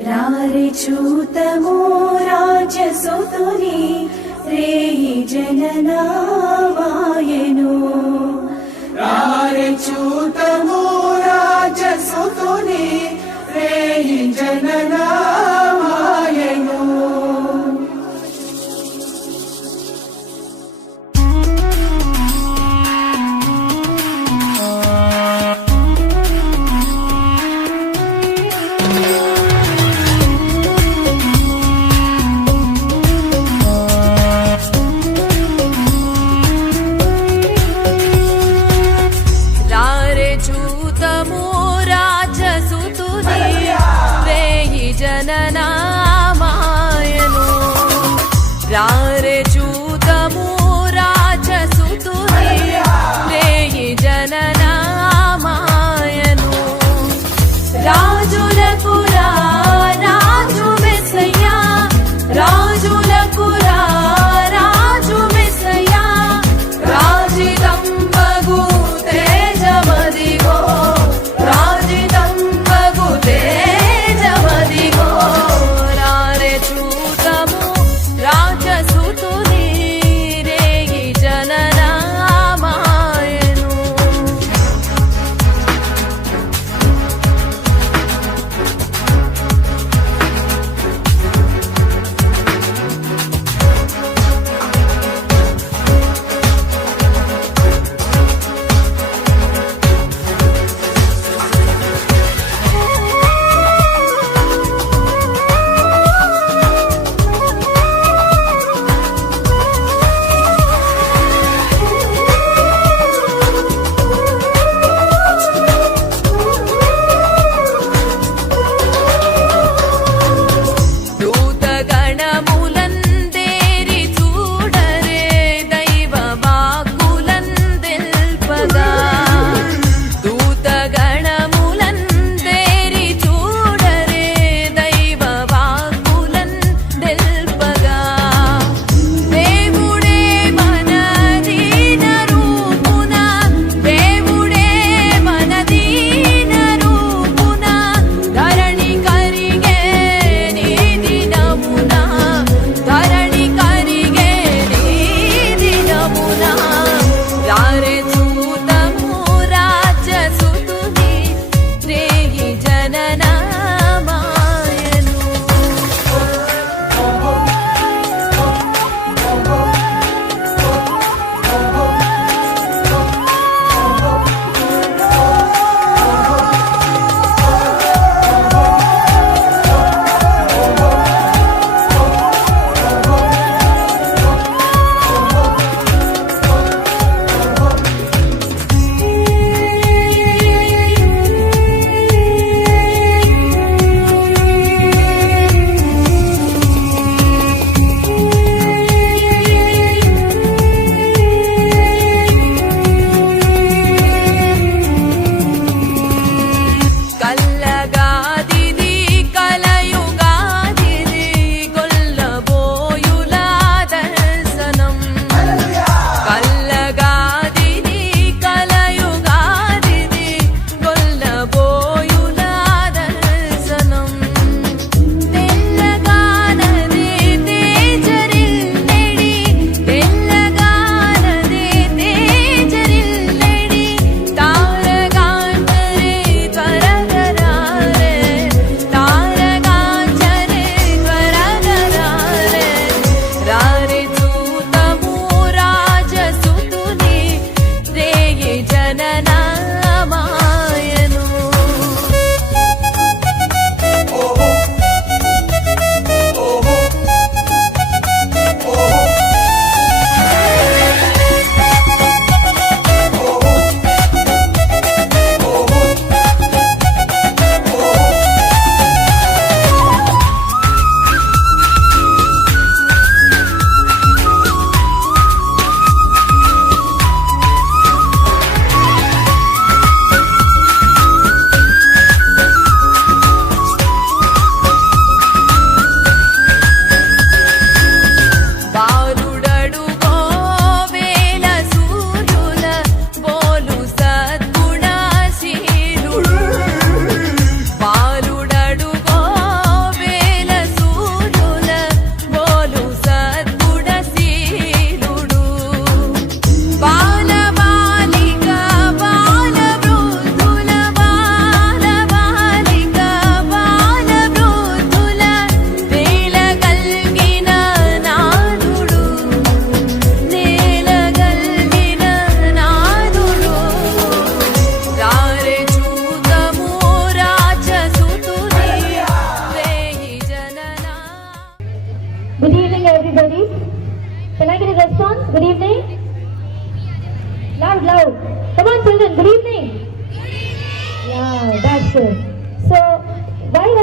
రారే చూతము రాజసుతుని రేయి జననామాయను రారే చూతము రాజసుతుని రేయి జననామాయను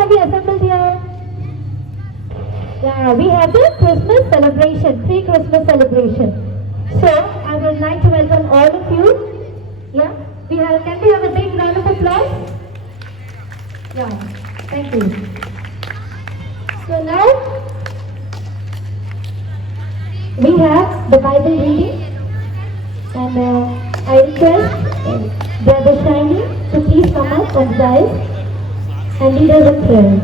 are we assembled here? Yeah, we have the Christmas celebration, pre-Christmas celebration. So, I would like to welcome all of you. Yeah, can we have a big round of applause? Yeah, thank you. So now, we have the Bible reading, and I request Brother Shiny to please come up on the dais and lead us in prayer.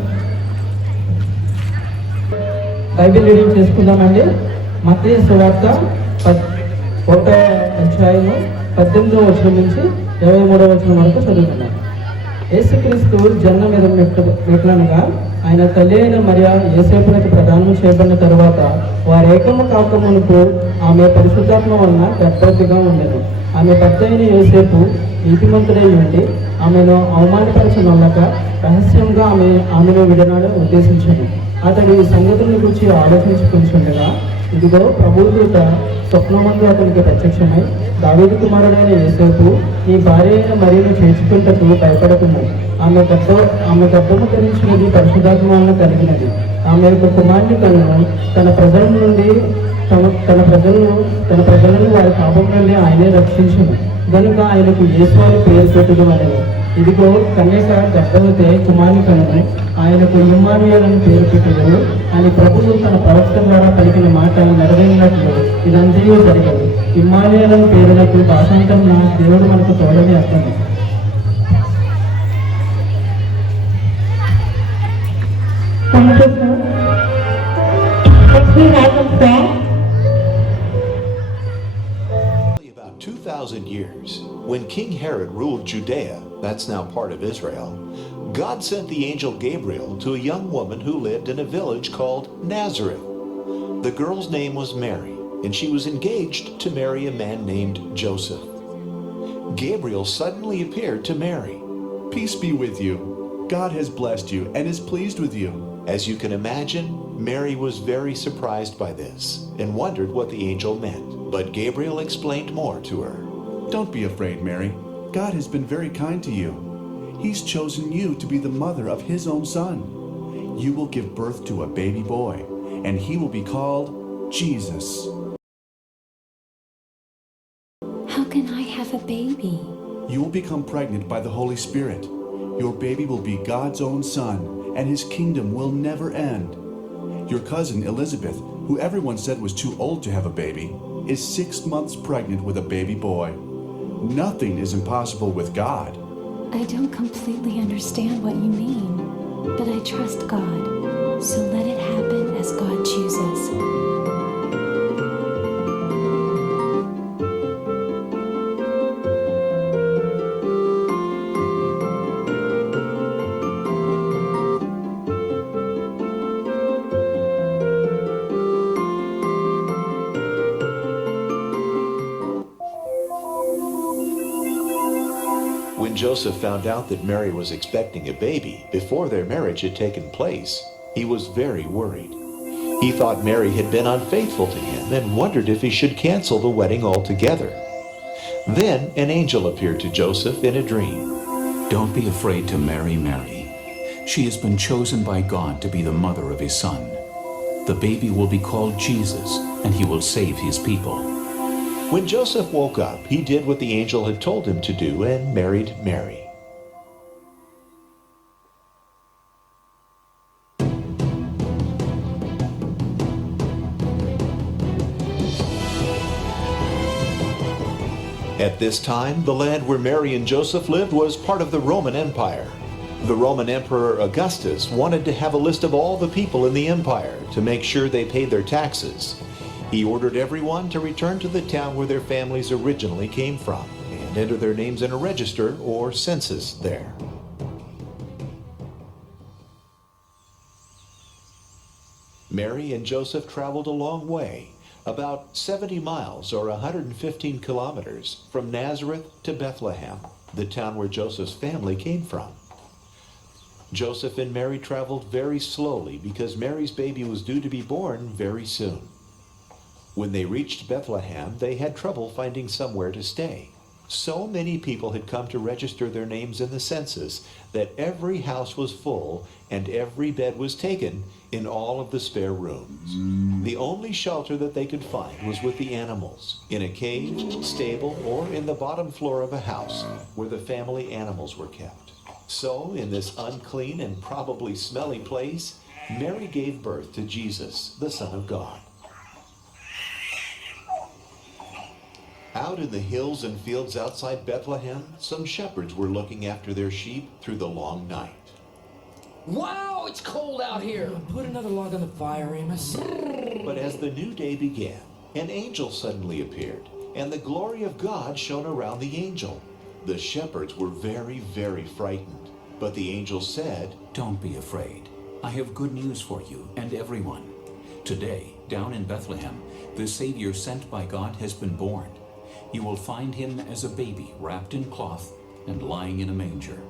Bible reading చేసుకుందామండి. మత్తయి సువార్త 1వ అధ్యాయము 18వ వచనం నుంచి 23వ వచనం వరకు చదువుతున్నాం. యేసుక్రీస్తు జన్మ మీద మెట్లనగా ఆయన తల్లి అయిన మరియా యేసేపునకు ప్రదానం చేయబడిన తరువాత వారు ఏకము కాకమునుకు ఆమె పరిశుద్ధాత్మ వలన గర్భవతిగా ఉండెను. ఆమె భర్త అయిన యోసేపు నీతిమంతుడై ఉండి ఆమెను అవమానపరచనొల్లక రహస్యంగా ఆమెను విడనాడు ఉద్దేశించను. అతడు ఈ సంగతులను గురించి ఆలోచించుకుంటుండగా ఇదిగో ప్రభుదూత స్వప్నమందు అతనికి ప్రత్యక్షమై, దావీదు కుమారుడైన యోసేపు నీ భార్య అయిన మరియను చేర్చుకుంటకు భయపడకున్నాడు. ఆమె గర్భము ధరించినది పరిశుద్ధాత్మ వలన కలిగినది. ఆమె యొక్క కుమారుని కలను తన ప్రజలను వారి పాపం నుండి ఆయనే రక్షించును కనుక ఆయనకు యేసు అని పేరు పెట్టుకున్నది. ఇదిగో కన్యక గర్భవతి కుమారుని కలను ఆయనకు ఇమ్మానుయేలు అని పేరు పెట్టుకును అని ప్రభువు తన ప్రవక్త ద్వారా పలికిన మాట నెరవేరినట్లు ఇదంతా జరిగదు. ఇమ్మానుయేలు అని పేరులకు భాషాంతరమున దేవుడు మనకు తోడని అర్థం. Thank you, sir. Let's be right on prayer. About 2,000 years, when King Herod ruled Judea, that's now part of Israel, God sent the angel Gabriel to a young woman who lived in a village called Nazareth. The girl's name was Mary, and she was engaged to marry a man named Joseph. Gabriel suddenly appeared to Mary. Peace be with you. God has blessed you and is pleased with you. As you can imagine, Mary was very surprised by this and wondered what the angel meant. But Gabriel explained more to her. Don't be afraid, Mary. God has been very kind to you. He's chosen you to be the mother of His own Son. You will give birth to a baby boy, and he will be called Jesus. How can I have a baby? You will become pregnant by the Holy Spirit. Your baby will be God's own son, and His kingdom will never end. Your cousin Elizabeth, who everyone said was too old to have a baby, is 6 months pregnant with a baby boy. Nothing is impossible with God. I don't completely understand what you mean, but I trust God, so let it happen as God chooses. When Joseph found out that Mary was expecting a baby before their marriage had taken place, he was very worried. He thought Mary had been unfaithful to him and wondered if he should cancel the wedding altogether. Then an angel appeared to Joseph in a dream. Don't be afraid to marry Mary. She has been chosen by God to be the mother of His Son. The baby will be called Jesus, and He will save His people. When Joseph woke up, he did what the angel had told him to do and married Mary. At this time, the land where Mary and Joseph lived was part of the Roman Empire. The Roman Emperor Augustus wanted to have a list of all the people in the empire to make sure they paid their taxes. He ordered everyone to return to the town where their families originally came from and enter their names in a register or census there. Mary and Joseph traveled a long way, about 70 miles or 115 kilometers from Nazareth to Bethlehem, the town where Joseph's family came from. Joseph and Mary traveled very slowly because Mary's baby was due to be born very soon. When they reached Bethlehem, they had trouble finding somewhere to stay. So many people had come to register their names in the census that every house was full and every bed was taken in all of the spare rooms. The only shelter that they could find was with the animals, in a cave, stable, or in the bottom floor of a house where the family animals were kept. So, in this unclean and probably smelly place, Mary gave birth to Jesus, the Son of God. Out in the hills and fields outside Bethlehem, some shepherds were looking after their sheep through the long night. Wow, it's cold out here. Put another log on the fire, Amos. But as the new day began, an angel suddenly appeared, and the glory of God shone around the angel. The shepherds were very, very frightened. But the angel said, Don't be afraid. I have good news for you and everyone. Today, down in Bethlehem, the Savior sent by God has been born. You will find him as a baby wrapped in cloth and lying in a manger.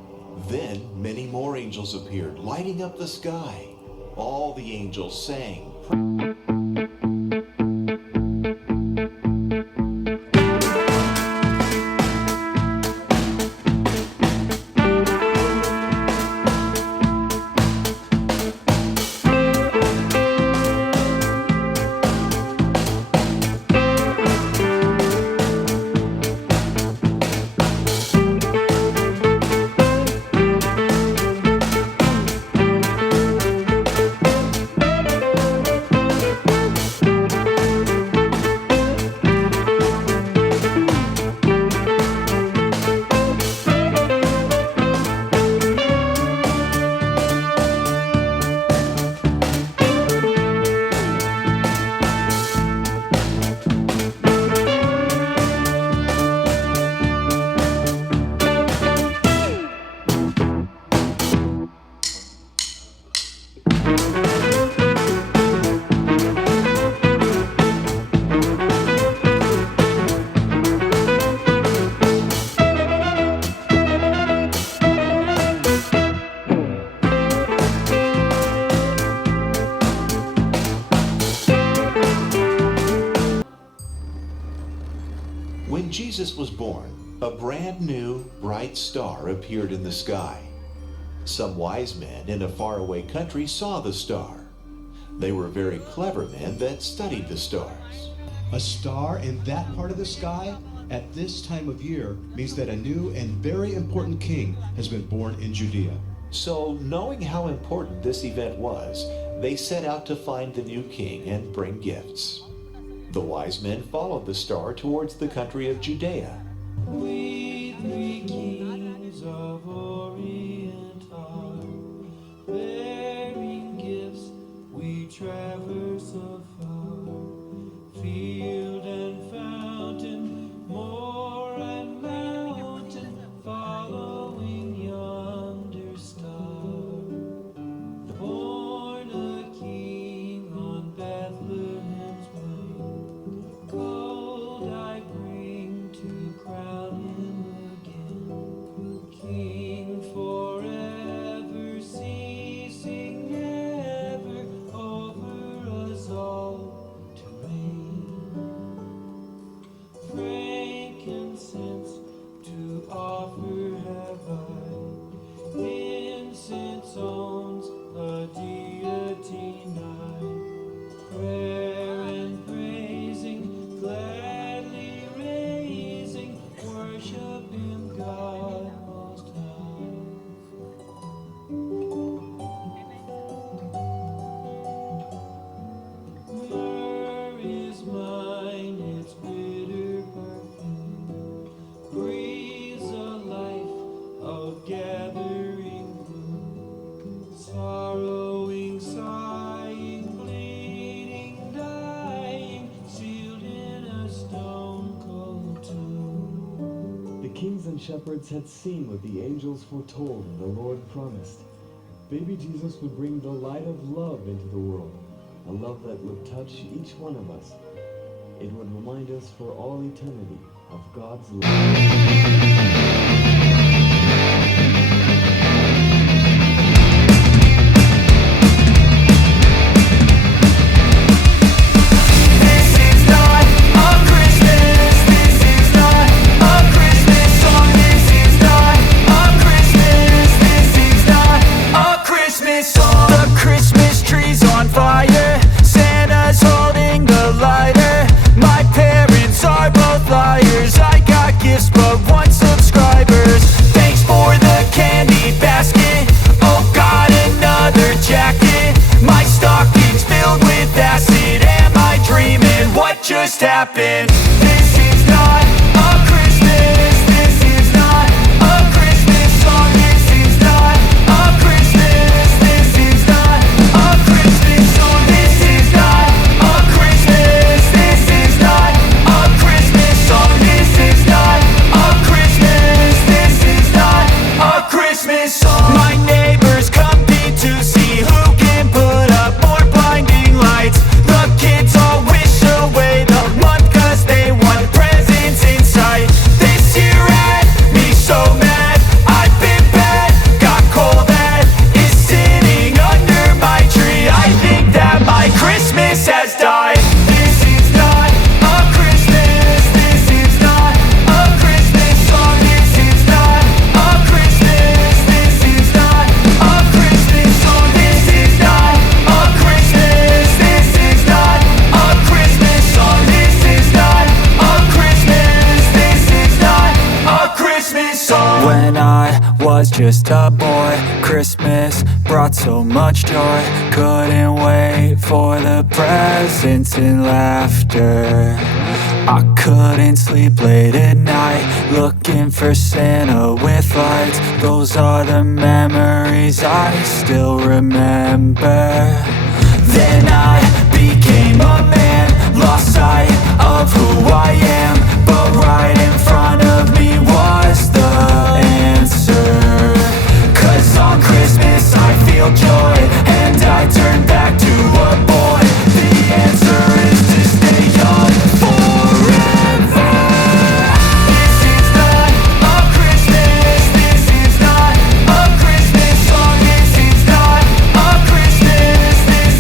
Then many more angels appeared, lighting up the sky. All the angels sang. When Jesus was born, a brand new, bright star appeared in the sky. Some wise men in a faraway country saw the star. They were very clever men that studied the stars. A star in that part of the sky at this time of year means that a new and very important king has been born in Judea. So, knowing how important this event was, they set out to find the new king and bring gifts. The wise men followed the star towards the country of Judea. We three kings of Orient are bearing gifts. We traverse afar, field and fountain, moor and mountain, following yonder star. Born a king on Bethlehem's plain, gold I bring to crown him again. King forever, ceasing never, over us all to reign. Frankincense to offer have I, incense owns the deity nigh. Prayer and praising, gladly raising, worship him, God most high. Myrrh is mine, its bitter perfume breathes a life of gathering gloom. Sorrowing, sighing, bleeding, dying, sealed in a stone-cold tomb. The kings and shepherds had seen what the angels foretold and the Lord promised. Baby Jesus would bring the light of love into the world, a love that would touch each one of us. It would remind us for all eternity of God's love. This is not a Christmas. This is not a Christmas. The Christmas tree's on fire, Santa's holding the lighter. My parents are both liars, I got gifts but one subscribers. Thanks for the candy basket, oh God, another jacket. My stocking's filled with acid, am I dreaming? What just happened? This is not a Christmas, this is not a Christmas song. This is not a Christmas, this is not a Christmas song. This is not a Christmas, this is not a Christmas song. This is not a Christmas, this is not a Christmas song. My neighbors compete to see who can put up more blinding lights. The kids all wish away the month 'cause they want presents in sight. This year had me so mad, I've been bad, got coal that is sitting under my tree. I think that my Christmas has died. This is not a Christmas, this is not a Christmas song. This is not a Christmas, this is not a Christmas song. This is not a Christmas, this is not a Christmas song. This is not a Christmas, this is not a Christmas song. When I was just a boy, Christmas brought so much joy. Couldn't wait for the presents and laughter. I couldn't sleep late at night, looking for Santa with lights. Those are the memories I still remember. Then I became a man, lost sight of who I am, but right in front of me was the answer. 'Cause on Christmas I feel joy, and I turn back to a boy. The answer is to stay young forever. This is not a Christmas, this is not a Christmas song. This is not a Christmas, this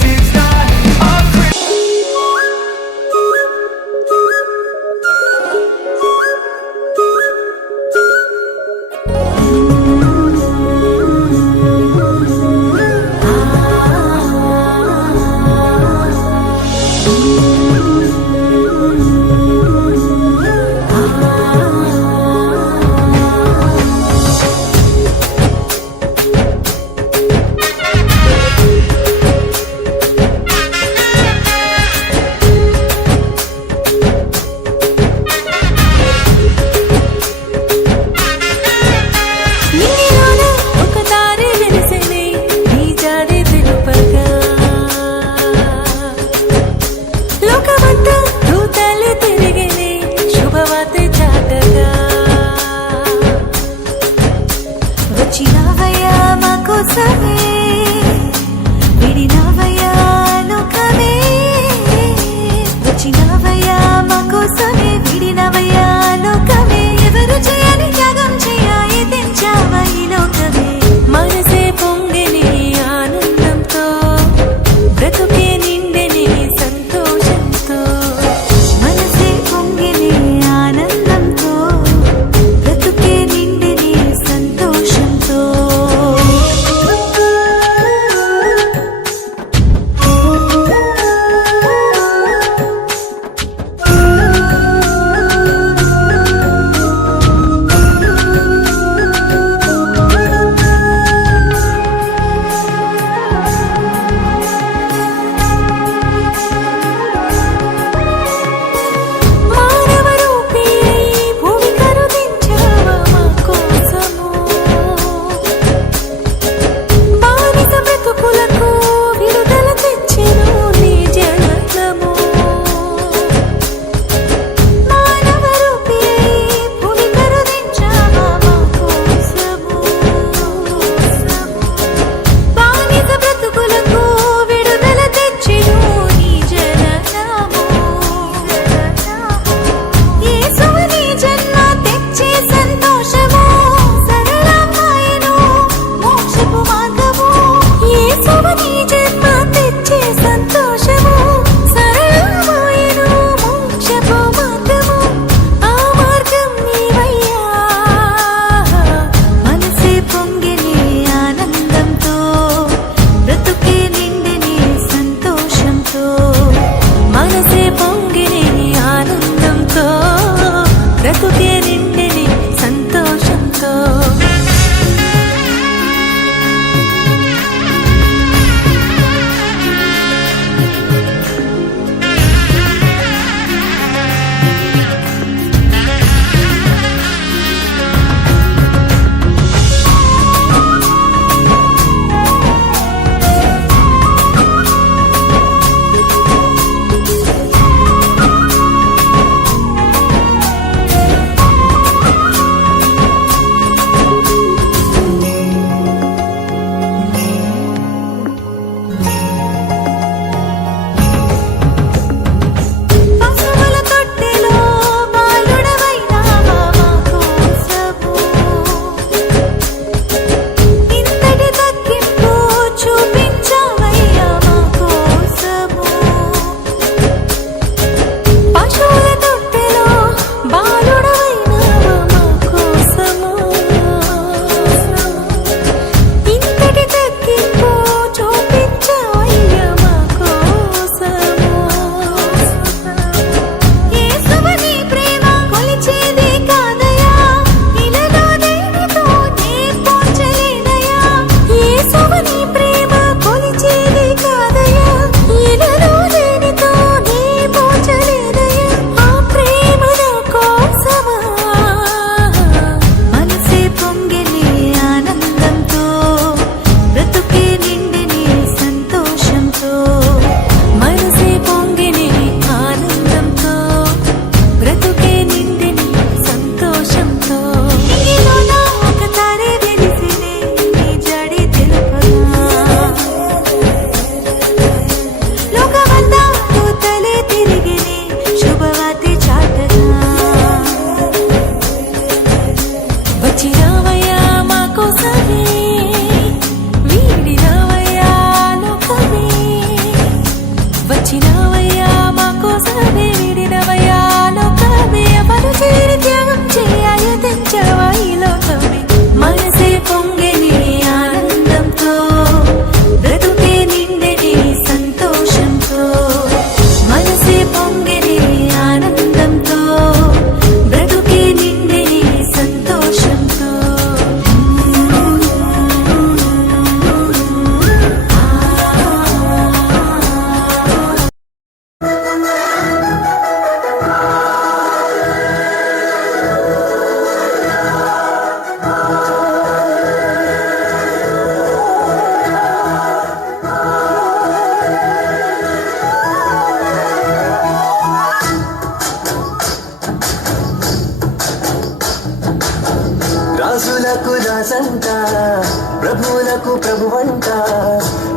ప్రభువులకు ప్రభువంట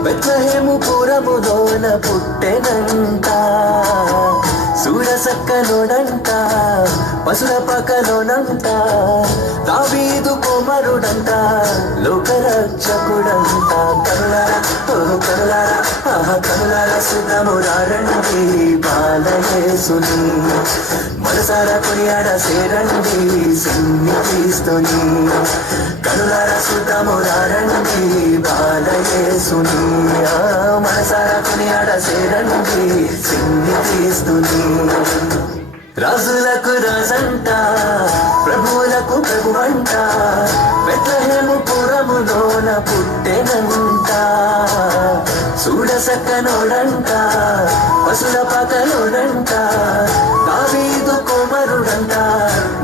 బెత్లెహేము పురములోన పుట్టెనంట సూరసక్కలోనంట పసుల పక్కలోనంట దావీదు కుమారుడంట లోకరక్షకుడంట కనులారా ఓ కనులారా ఆహా కనులారా సుధమురారండి బాలయేసుని మనసారా కొనియాడ సేరండి సిన్ని క్రీస్తుని కనులారా సుధమురారండి బాలయేసుని మనసారా కొనియాడ సేరండి సిన్ని క్రీస్తుని రాజులకు రాజంట ప్రభువులకు ప్రభువంట బెత్లెహేము పురములోన పుట్టెనంట చూడసక్కనోడంట పసుల పకలోడంట దావీదు కుమారుడంట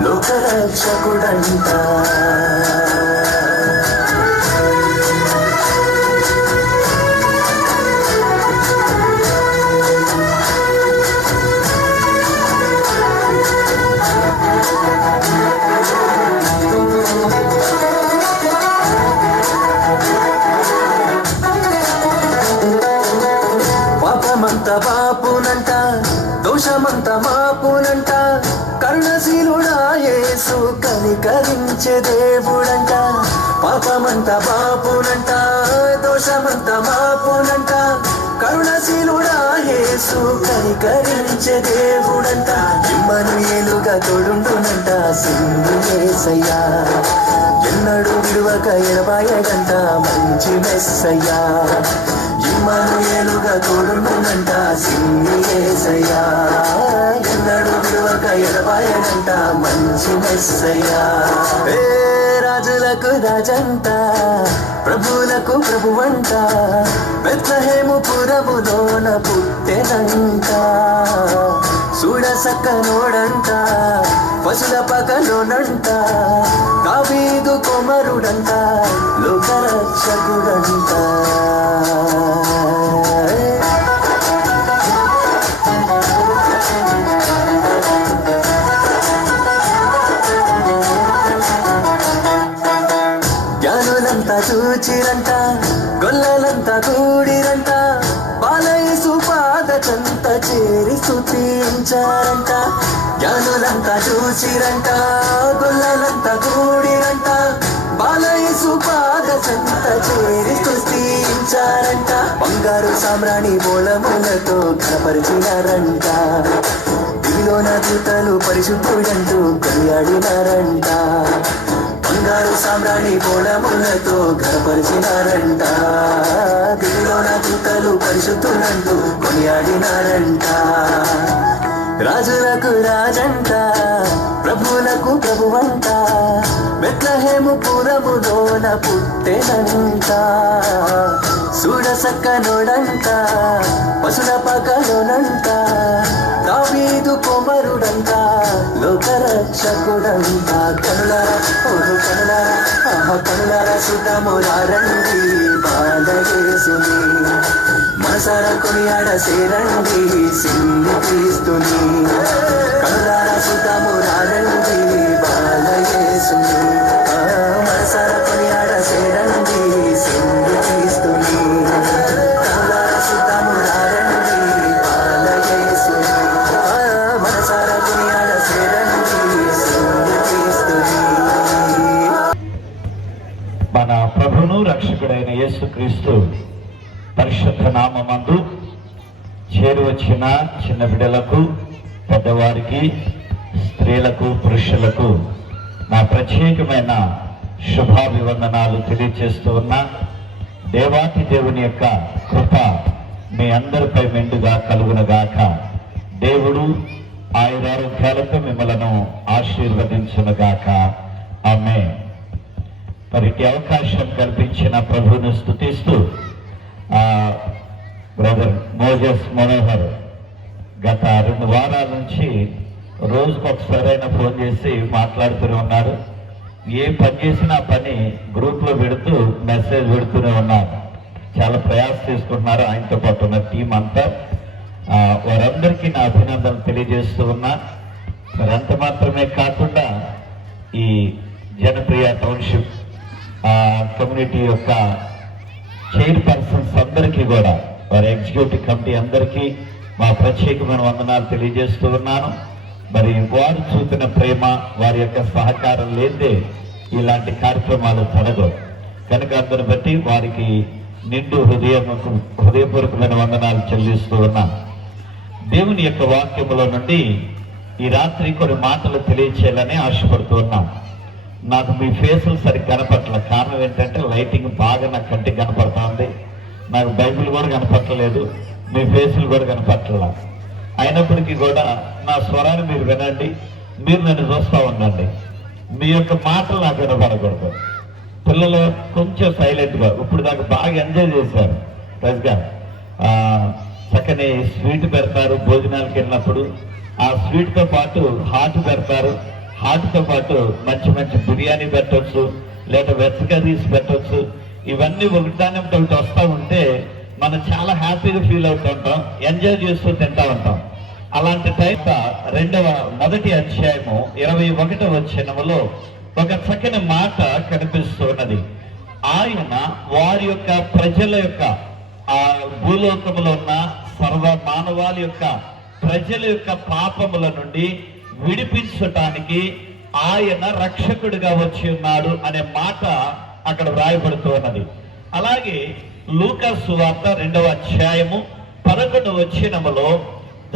లోకరక్షకుడంట పాపునంట దోషమంత మాపునంట కరుణశీలుడా యేసు కనికరించే దేవుడంట పాపమంత పాపునంట దోషమంత మాపునంట కరుణశీలుడా యేసు కనికరించే దేవుడంట ఇమ్మనుయేలుగా తోడుండునంట సింధు యేసయ్యా ఎన్నడూ విడువక ఎడబాయడంట మంచి మెస్సయ్యా ఇమ్మనుయేలుగా తోడుండునంట సింధు యేసయ్యా ఎన్నడూ విడువక ఎడబాయడంట మంచి మెస్సయ్యా ఏ రాజులకు రాజంట ప్రభువులకు ప్రభువంట బెత్లెహేము పురములోన పుట్టెనంట చూడసక్కనోడంట పసుల పకలోనంట దావీదు కుమారుడంట లోకరక్షకుడంట జ్ఞానులంతా చూచిరంట గొల్లలంతా కూడిరంట బాలయేసు పాద చెంత చేరి స్తుతించారంట జ్ఞానులంతా చూచిరంట గొల్లలంతా కూడిరంట బాలయేసు పాద చెంత చేరి స్తుతించారంట బంగారు సామ్రాణి బోళములతో ఘనపరిచినారంట దివిలోన దూతలు పరిశుద్ధుడంటూ కొనియాడినారంట బంగారు సామ్రాణి బోళములతో ఘనపరిచినారంట దివిలోన దూతలు పరిశుద్ధులంటూ కొనియాడినారంట రాజులకు రాజంట ప్రభువులకు ప్రభువంట బెత్లెహేము పురములోన పుట్టెనంట చూడసక్కనోడంట పసుల పకలోనంట దావీదు కుమారుడంట లోకరక్షకుడంట కనులారా ఓహో కనులారా ఆహా కనులారా సుతమురారండి బాలయేసుని మనసారా కొనియాడ సేరండి సిన్ని క్రీస్తుని కనులారా సుతమురారండి బాలయేసుని మనసారా కొనియాడ సేరండి సిన్ని క్రీస్తుని కనులారా సుతమురారండి బాలయేసుని మనసారా కొనియాడ సేరండి సిన్ని క్రీస్తుని. మన ప్రభును రక్షకుడైన యేసుక్రీస్తు పరిశుద్ధ నామమందు చేరువచ్చిన చిన్న బిడ్డలకు పెద్దవారికి స్త్రీలకు పురుషులకు నా ప్రత్యేకమైన శుభాభివందనాలు తెలియజేస్తూ ఉన్నా. దేవాతి దేవుని యొక్క కృప మీ అందరిపై మెండుగా కలుగునగాక. దేవుడు ఆయురారోగ్యాలతో మిమ్మలను ఆశీర్వదించునుగాక. ఆమేన్. మరి ఈ అవకాశం కల్పించిన ప్రభువును స్తుతిస్తూ బ్రదర్ మోజెస్ మనోహర్ గత 2 వారాల నుంచి రోజుకు ఒకసారైనా ఫోన్ చేసి మాట్లాడుతూనే ఉన్నారు. ఏ పని చేసినా పని గ్రూప్లో పెడుతూ మెసేజ్ పెడుతూనే ఉన్నారు. చాలా ప్రయాస తీసుకుంటున్నారు ఆయనతో పాటు ఉన్న టీం అంతా. వారందరికీ నా అభినందనలు తెలియజేస్తూ ఉన్నా. మరి అంత మాత్రమే కాకుండా ఈ జనప్రియ టౌన్షిప్ కమ్యూనిటీ యొక్క చైర్పర్సన్స్ అందరికీ కూడా, వారి ఎగ్జిక్యూటివ్ కమిటీ అందరికీ మా ప్రత్యేకమైన వందనాలు తెలియజేస్తూ ఉన్నాను. మరి వారు చూపిన ప్రేమ, వారి యొక్క సహకారం లేదే ఇలాంటి కార్యక్రమాలు జరగవు. కనుక అందుని బట్టి వారికి నిండు హృదయపూర్వకమైన వందనాలు చెల్లిస్తూ ఉన్నాను. దేవుని యొక్క వాక్యములో నుండి ఈ రాత్రి కొన్ని మాటలు తెలియచేయాలని ఆశపడుతూ ఉన్నాను. నాకు మీ ఫేసులు సరిగ్గా కనపట్ల. కారణం ఏంటంటే లైటింగ్ బాగా నా కంటికి కనపడతా ఉంది. నాకు బైబిల్ కూడా కనపట్టలేదు, మీ ఫేసులు కూడా కనపట్ల. అయినప్పటికీ కూడా నా స్వరాన్ని మీరు వినండి, మీరు నన్ను చూస్తూ ఉండండి. మీ యొక్క మాటలు నాకు వినపడకూడదు. పిల్లలు కొంచెం సైలెంట్గా, ఇప్పుడు దాకా బాగా ఎంజాయ్ చేశారు. ప్రజగా చక్కని స్వీట్ పెడతారు భోజనాలకు వెళ్ళినప్పుడు. ఆ స్వీట్తో పాటు హాట్ పెడతారు. హాట్తో పాటు మంచి మంచి బిర్యానీ పెట్టవచ్చు, లేదా వెజ్ కర్రీస్ పెట్టవచ్చు. ఇవన్నీ ఒకటి వస్తూ ఉంటే మనం చాలా హ్యాపీగా ఫీల్ అవుతూ ఉంటాం, ఎంజాయ్ చేస్తూ తింటూ ఉంటాం. అలాంటి టైం మొదటి అధ్యాయము 21వ వచనములో ఒక చక్కని మాట కనిపిస్తున్నది. ఆయన వారి యొక్క ప్రజల యొక్క ఆ భూలోకములో ఉన్న సర్వ మానవాళి యొక్క ప్రజల యొక్క పాపముల నుండి విడిపించటానికి ఆయన రక్షకుడిగా వచ్చి ఉన్నాడు అనే మాట అక్కడ వ్రాయబడుతూ ఉన్నది. అలాగే లూకా సువార్త 2వ అధ్యాయము 11వ వచనములో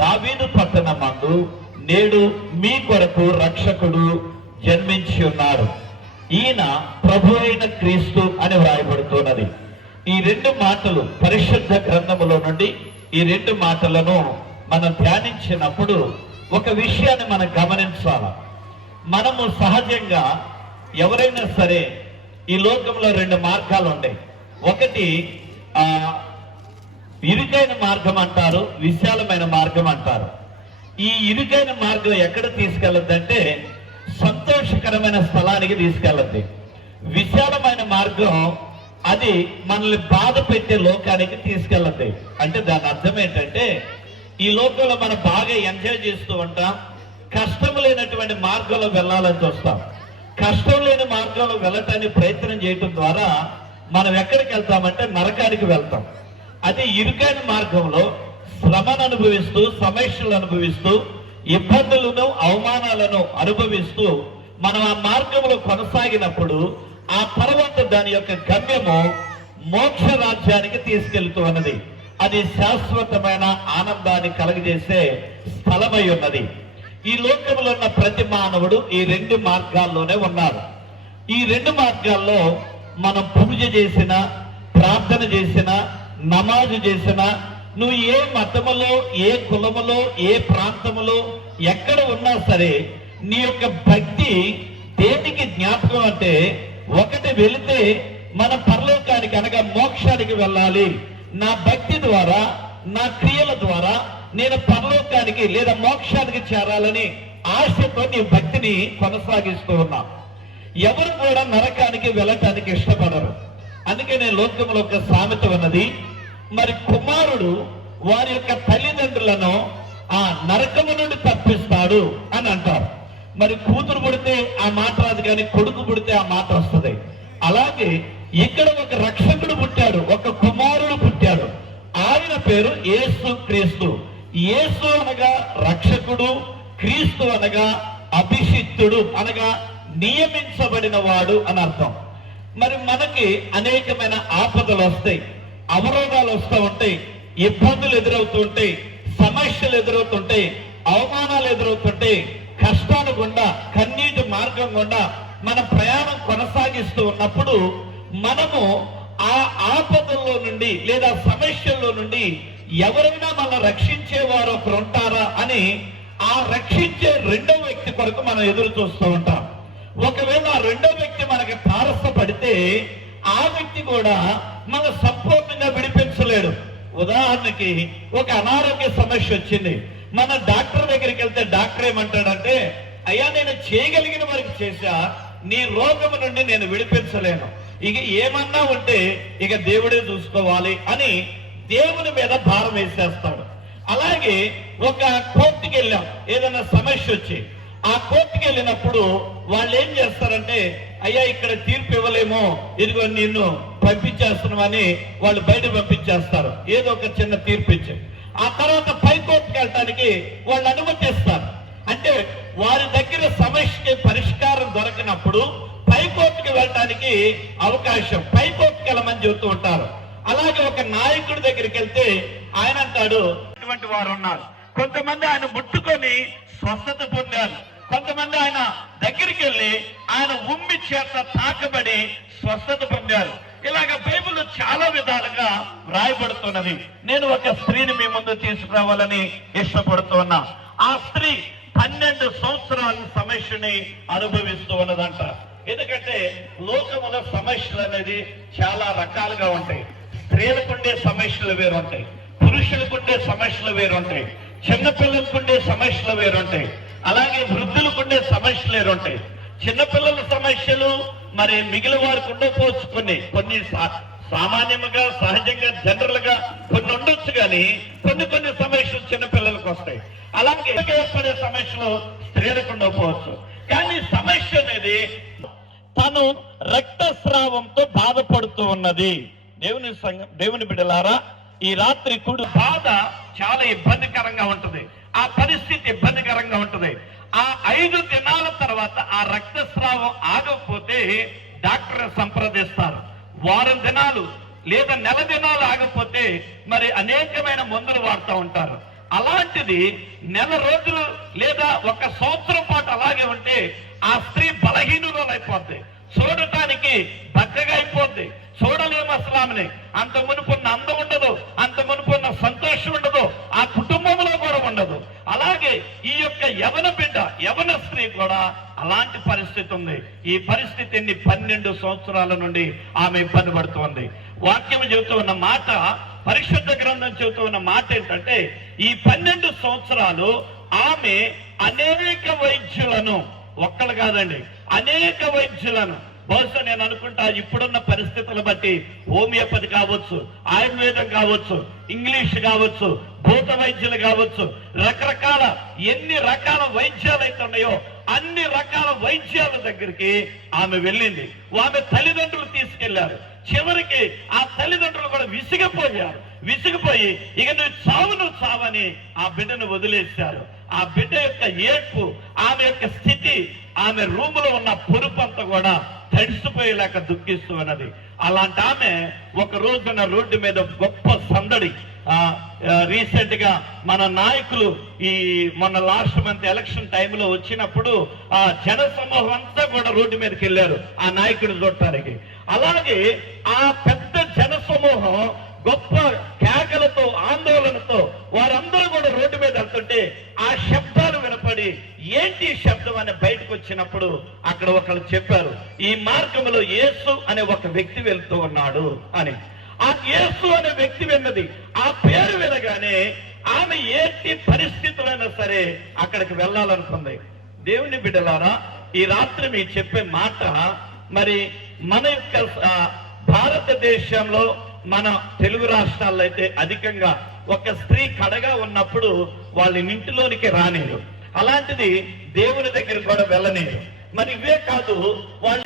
దావీదు పట్టణమందు నేడు మీ కొరకు రక్షకుడు జన్మించి ఉన్నాడు, ఈయన ప్రభు అయిన క్రీస్తు అని వ్రాయబడుతున్నది. ఈ రెండు మాటలు పరిశుద్ధ గ్రంథములో నుండి ఈ రెండు మాటలను మనం ధ్యానించినప్పుడు ఒక విషయాన్ని మనం గమనించాలి. మనము సహజంగా ఎవరైనా సరే ఈ లోకంలో రెండు మార్గాలు ఉంటాయి. ఒకటి ఇరుకైన మార్గం అంటారు, విశాలమైన మార్గం అంటారు. ఈ ఇరుకైన మార్గం ఎక్కడ తీసుకెళ్ళద్దంటే సంతోషకరమైన స్థలానికి తీసుకెళ్ళద్ది. విశాలమైన మార్గం అది మనల్ని బాధ పెట్టే లోకానికి తీసుకెళ్ళద్ది. అంటే దాని అర్థం ఏంటంటే ఈ లోకంలో మనం బాగా ఎంజాయ్ చేస్తూ ఉంటాం, కష్టం లేనటువంటి మార్గంలో వెళ్ళాలని చూస్తాం. కష్టం లేని మార్గంలో వెళ్ళటానికి ప్రయత్నం చేయటం ద్వారా మనం ఎక్కడికి వెళ్తామంటే నరకానికి వెళ్తాం. అదే ఇరుకైన మార్గంలో శ్రమను అనుభవిస్తూ, సమస్యలు అనుభవిస్తూ, ఇబ్బందులను అవమానాలను అనుభవిస్తూ మనం ఆ మార్గంలో కొనసాగినప్పుడు ఆ తర్వాత దాని యొక్క గమ్యము మోక్ష రాజ్యానికి తీసుకెళ్తూ ఉన్నది. అది శాశ్వతమైన ఆనందాన్ని కలగజేసే స్థలమై ఉన్నది. ఈ లోకంలో ఉన్న ప్రతి మానవుడు ఈ రెండు మార్గాల్లోనే ఉన్నారు. ఈ రెండు మార్గాల్లో మనం పూజ చేసినా, ప్రార్థన చేసినా, నమాజు చేసినా, నువ్వు ఏ మతములో, ఏ కులములో, ఏ ప్రాంతములో ఎక్కడ ఉన్నా సరే నీ యొక్క భక్తి దేనికి జ్ఞాపకం అంటే ఒకటి వెళితే మన పరలోకానికి అనగా మోక్షానికి వెళ్ళాలి. నా భక్తి ద్వారా, నా క్రియల ద్వారా నేను పరలోకానికి లేదా మోక్షానికి చేరాలని ఆశతో నీ భక్తిని కొనసాగిస్తూ ఉన్నా. ఎవరు కూడా నరకానికి వెళ్ళటానికి ఇష్టపడరు. అందుకనే లోకంలో ఒక సామెత ఉన్నది, మరి కుమారుడు వారి యొక్క తల్లిదండ్రులను ఆ నరకము నుండి తప్పిస్తాడు అని అంటారు. మరి కూతురు పుడితే ఆ మాట రాదు, కానీ కొడుకు పుడితే ఆ మాట వస్తుంది. అలాగే ఇక్కడ ఒక రక్షకుడు పుట్టాడు, ఒక కుమారుడు పుట్టాడు. ఆయన పేరు యేసు క్రీస్తు. యేసు అనగా రక్షకుడు, క్రీస్తు అనగా అభిషిక్తుడు, అనగా నియమించబడిన వాడు అని అర్థం. మరి మనకి అనేకమైన ఆపదలు వస్తాయి, అవరోధాలు వస్తూ ఉంటాయి, ఇబ్బందులు ఎదురవుతూ ఉంటాయి, సమస్యలు ఎదురవుతుంటాయి, అవమానాలు ఎదురవుతుంటాయి. కష్టాలు గుండా, కన్నీటి మార్గం గుండా మన ప్రయాణం కొనసాగిస్తూ ఉన్నప్పుడు మనము ఆ ఆపదల్లో నుండి లేదా సమస్యల్లో నుండి ఎవరైనా మనం రక్షించేవారు ఒకరు ఉంటారా అని ఆ రక్షించే రెండో వ్యక్తి కొరకు మనం ఎదురు చూస్తూ ఉంటాం. ఒకవేళ ఆ రెండో వ్యక్తి మనకి తారసపడితే ఆ వ్యక్తి కూడా మనం సంపూర్ణంగా విడిపించలేడు. ఉదాహరణకి ఒక అనారోగ్య సమస్య వచ్చింది, మన డాక్టర్ దగ్గరికి వెళ్తే డాక్టర్ ఏమంటాడంటే, అయ్యా నేను చేయగలిగిన వరకు చేశా, నీ రోగము నుండి నేను విడిపించలేను, ఇక ఏమన్నా ఉంటే ఇక దేవుడే చూసుకోవాలి అని దేవుని మీద భారం వేసేస్తాడు. అలాగే ఒక కోర్టుకి వెళ్ళాం, ఏదైనా సమస్య వచ్చి ఆ కోర్టుకి వెళ్ళినప్పుడు వాళ్ళు ఏం చేస్తారంటే, అయ్యా ఇక్కడ తీర్పు ఇవ్వలేమో, ఇదిగో నిన్ను పంపించేస్తున్నామని వాళ్ళు బయట పంపించేస్తారు, ఏదో ఒక చిన్న తీర్పు ఇచ్చి. ఆ తర్వాత పైకోర్టుకి వెళ్ళడానికి వాళ్ళు అనుమతిస్తారు. అంటే వారి దగ్గర సమస్యకి పరిష్కారం దొరకనప్పుడు పైకోర్టుకి వెళ్ళడానికి అవకాశం, పైకోర్టుకి వెళ్ళమని చెబుతూ ఉంటారు. అలాగే ఒక నాయకుడి దగ్గరికి వెళ్తే ఆయన అంటాడు, ఇటువంటి వారు ఉన్నారు. కొంతమంది ఆయన ముట్టుకొని స్వస్థత పొందారు, కొంతమంది ఆయన దగ్గరికి వెళ్ళి ఆయన ఉమ్మి చేత తాకబడి స్వస్థత పొందారు. ఇలాగ బైబిల్లో చాలా విధాలుగా వ్రాయబడుతున్నది. నేను ఒక స్త్రీని మీ ముందు తీసుకురావాలని ఇష్టపడుతున్నా. ఆ స్త్రీ 12 సంవత్సరాల సమస్యని అనుభవిస్తూ ఉన్నదంట. ఎందుకంటే లోకముల సమస్యలు అనేది చాలా రకాలుగా ఉంటాయి. స్త్రీలకుండే సమస్యలు వేరుంటాయి, పురుషులకుండే సమస్యలు వేరుంటాయి, చిన్నపిల్లలకుండే సమస్యలు వేరుంటాయి, అలాగే వృద్ధులకుండే సమస్యలు వేరుంటాయి. చిన్నపిల్లల సమస్యలు మరి మిగిలిన వారికి ఉండకపోవచ్చు, కొన్ని సామాన్యంగా సహజంగా జనరల్ గా కొన్ని ఉండొచ్చు, కానీ కొన్ని సమస్యలు చిన్నపిల్లలకు వస్తాయి. అలాగే ఏర్పడే సమస్యలు స్త్రీలకు ఉండకపోవచ్చు. కానీ సమస్య అనేది తను రక్తస్రావంతో బాధపడుతూ ఉన్నది. దేవుని బిడ్డలారా, ఈ రాత్రి కూడు బాధ చాలా ఇబ్బందికరంగా ఉంటుంది. ఆ పరిస్థితి ఇబ్బందికరంగా ఉంటుంది. ఆ 5 దినాల తర్వాత ఆ రక్తస్రావం ఆగకపోతే డాక్టర్ సంప్రదిస్తారు. వారం దినాలు లేదా నెల దినాలు ఆగకపోతే మరి అనేకమైన మందులు వాడుతూ ఉంటారు. అలాంటిది నెల రోజులు లేదా 1 సంవత్సరం పాటు అలాగే ఉంటే ఆ స్త్రీ బలహీనురాలైపోద్ది, చూడటానికి బక్కగా అయిపోద్ది, చూడలేము అసలు ఆమెని. అంత మునుపున్న అందం ఉండదు, అంత మునుపున్న సంతోషం ఉండదు, ఆ కుటుంబంలో కూడా ఉండదు. అలాగే ఈ యొక్క యవన స్త్రీ కూడా అలాంటి పరిస్థితి ఉంది. ఈ పరిస్థితిని 12 సంవత్సరాల నుండి ఆమె ఇబ్బంది పడుతుంది. వాక్యం చెబుతూ ఉన్న మాట, పరిశుద్ధ గ్రంథం చెబుతూ ఉన్న మాట ఏంటంటే, ఈ 12 సంవత్సరాలు ఆమె అనేక వైద్యులను, ఒక్కళ్ళు కాదండి, అనేక వైద్యులను, బహుశా నేను అనుకుంటా ఇప్పుడున్న పరిస్థితులు బట్టి హోమియోపతి కావచ్చు, ఆయుర్వేదం కావచ్చు, ఇంగ్లీష్ కావచ్చు, భూత వైద్యులు కావచ్చు, రకరకాల ఎన్ని రకాల వైద్యాలు అయితే ఉన్నాయో అన్ని రకాల వైద్యాల దగ్గరికి ఆమె వెళ్ళింది. ఆమె తల్లిదండ్రులు తీసుకెళ్లారు. చివరికి ఆ తల్లిదండ్రులు కూడా విసిగిపోయి ఇక నువ్వు చావని ఆ బిడ్డను వదిలేశారు. ఆ బిడ్డ యొక్క ఏడ్పు, ఆమె యొక్క స్థితి, ఆమె రూములో ఉన్న పొరుపంతా కూడా తడిసిపోయేలాక దుఃఖిస్తూ ఉన్నది. అలాంటి ఆమె ఒక రోజున రోడ్డు మీద గొప్ప సందడి, రీసెంట్ గా మన నాయకులు ఈ మొన్న లాస్ట్ మంత్ ఎలక్షన్ టైంలో వచ్చినప్పుడు ఆ జన సమూహం అంతా కూడా రోడ్డు మీదకి వెళ్ళారు ఆ నాయకుడిని చూడటానికి. అలాగే ఆ పెద్ద జన సమూహం గొప్ప కేకలతో, ఆందోళనతో వారందరూ కూడా రోడ్డు మీద వెళ్తుంటే ఆ శబ్దాలు వినపడి ఏంటి శబ్దం అని బయటకు వచ్చినప్పుడు అక్కడ ఒకళ్ళు చెప్పారు, ఈ మార్గంలో యేసు అనే ఒక వ్యక్తి వెళ్తూ ఉన్నాడు అని. ఆ యేసు అనే వ్యక్తి విన్నది, ఆ పేరు వినగానే ఆమె ఏంటి పరిస్థితులైనా సరే అక్కడికి వెళ్ళాలనుకుంది. దేవుని బిడ్డలారా, ఈ రాత్రి మీకు చెప్పే మాట, మరి మన యొక్క భారతదేశంలో మన తెలుగు రాష్ట్రాల్లో అయితే అధికంగా ఒక స్త్రీ కడగా ఉన్నప్పుడు వాళ్ళ ఇంటిలోనికి రానేరు, అలాంటిది దేవుని దగ్గర కూడా వెళ్ళనేరు. మరి ఇవే కాదు, వాళ్ళ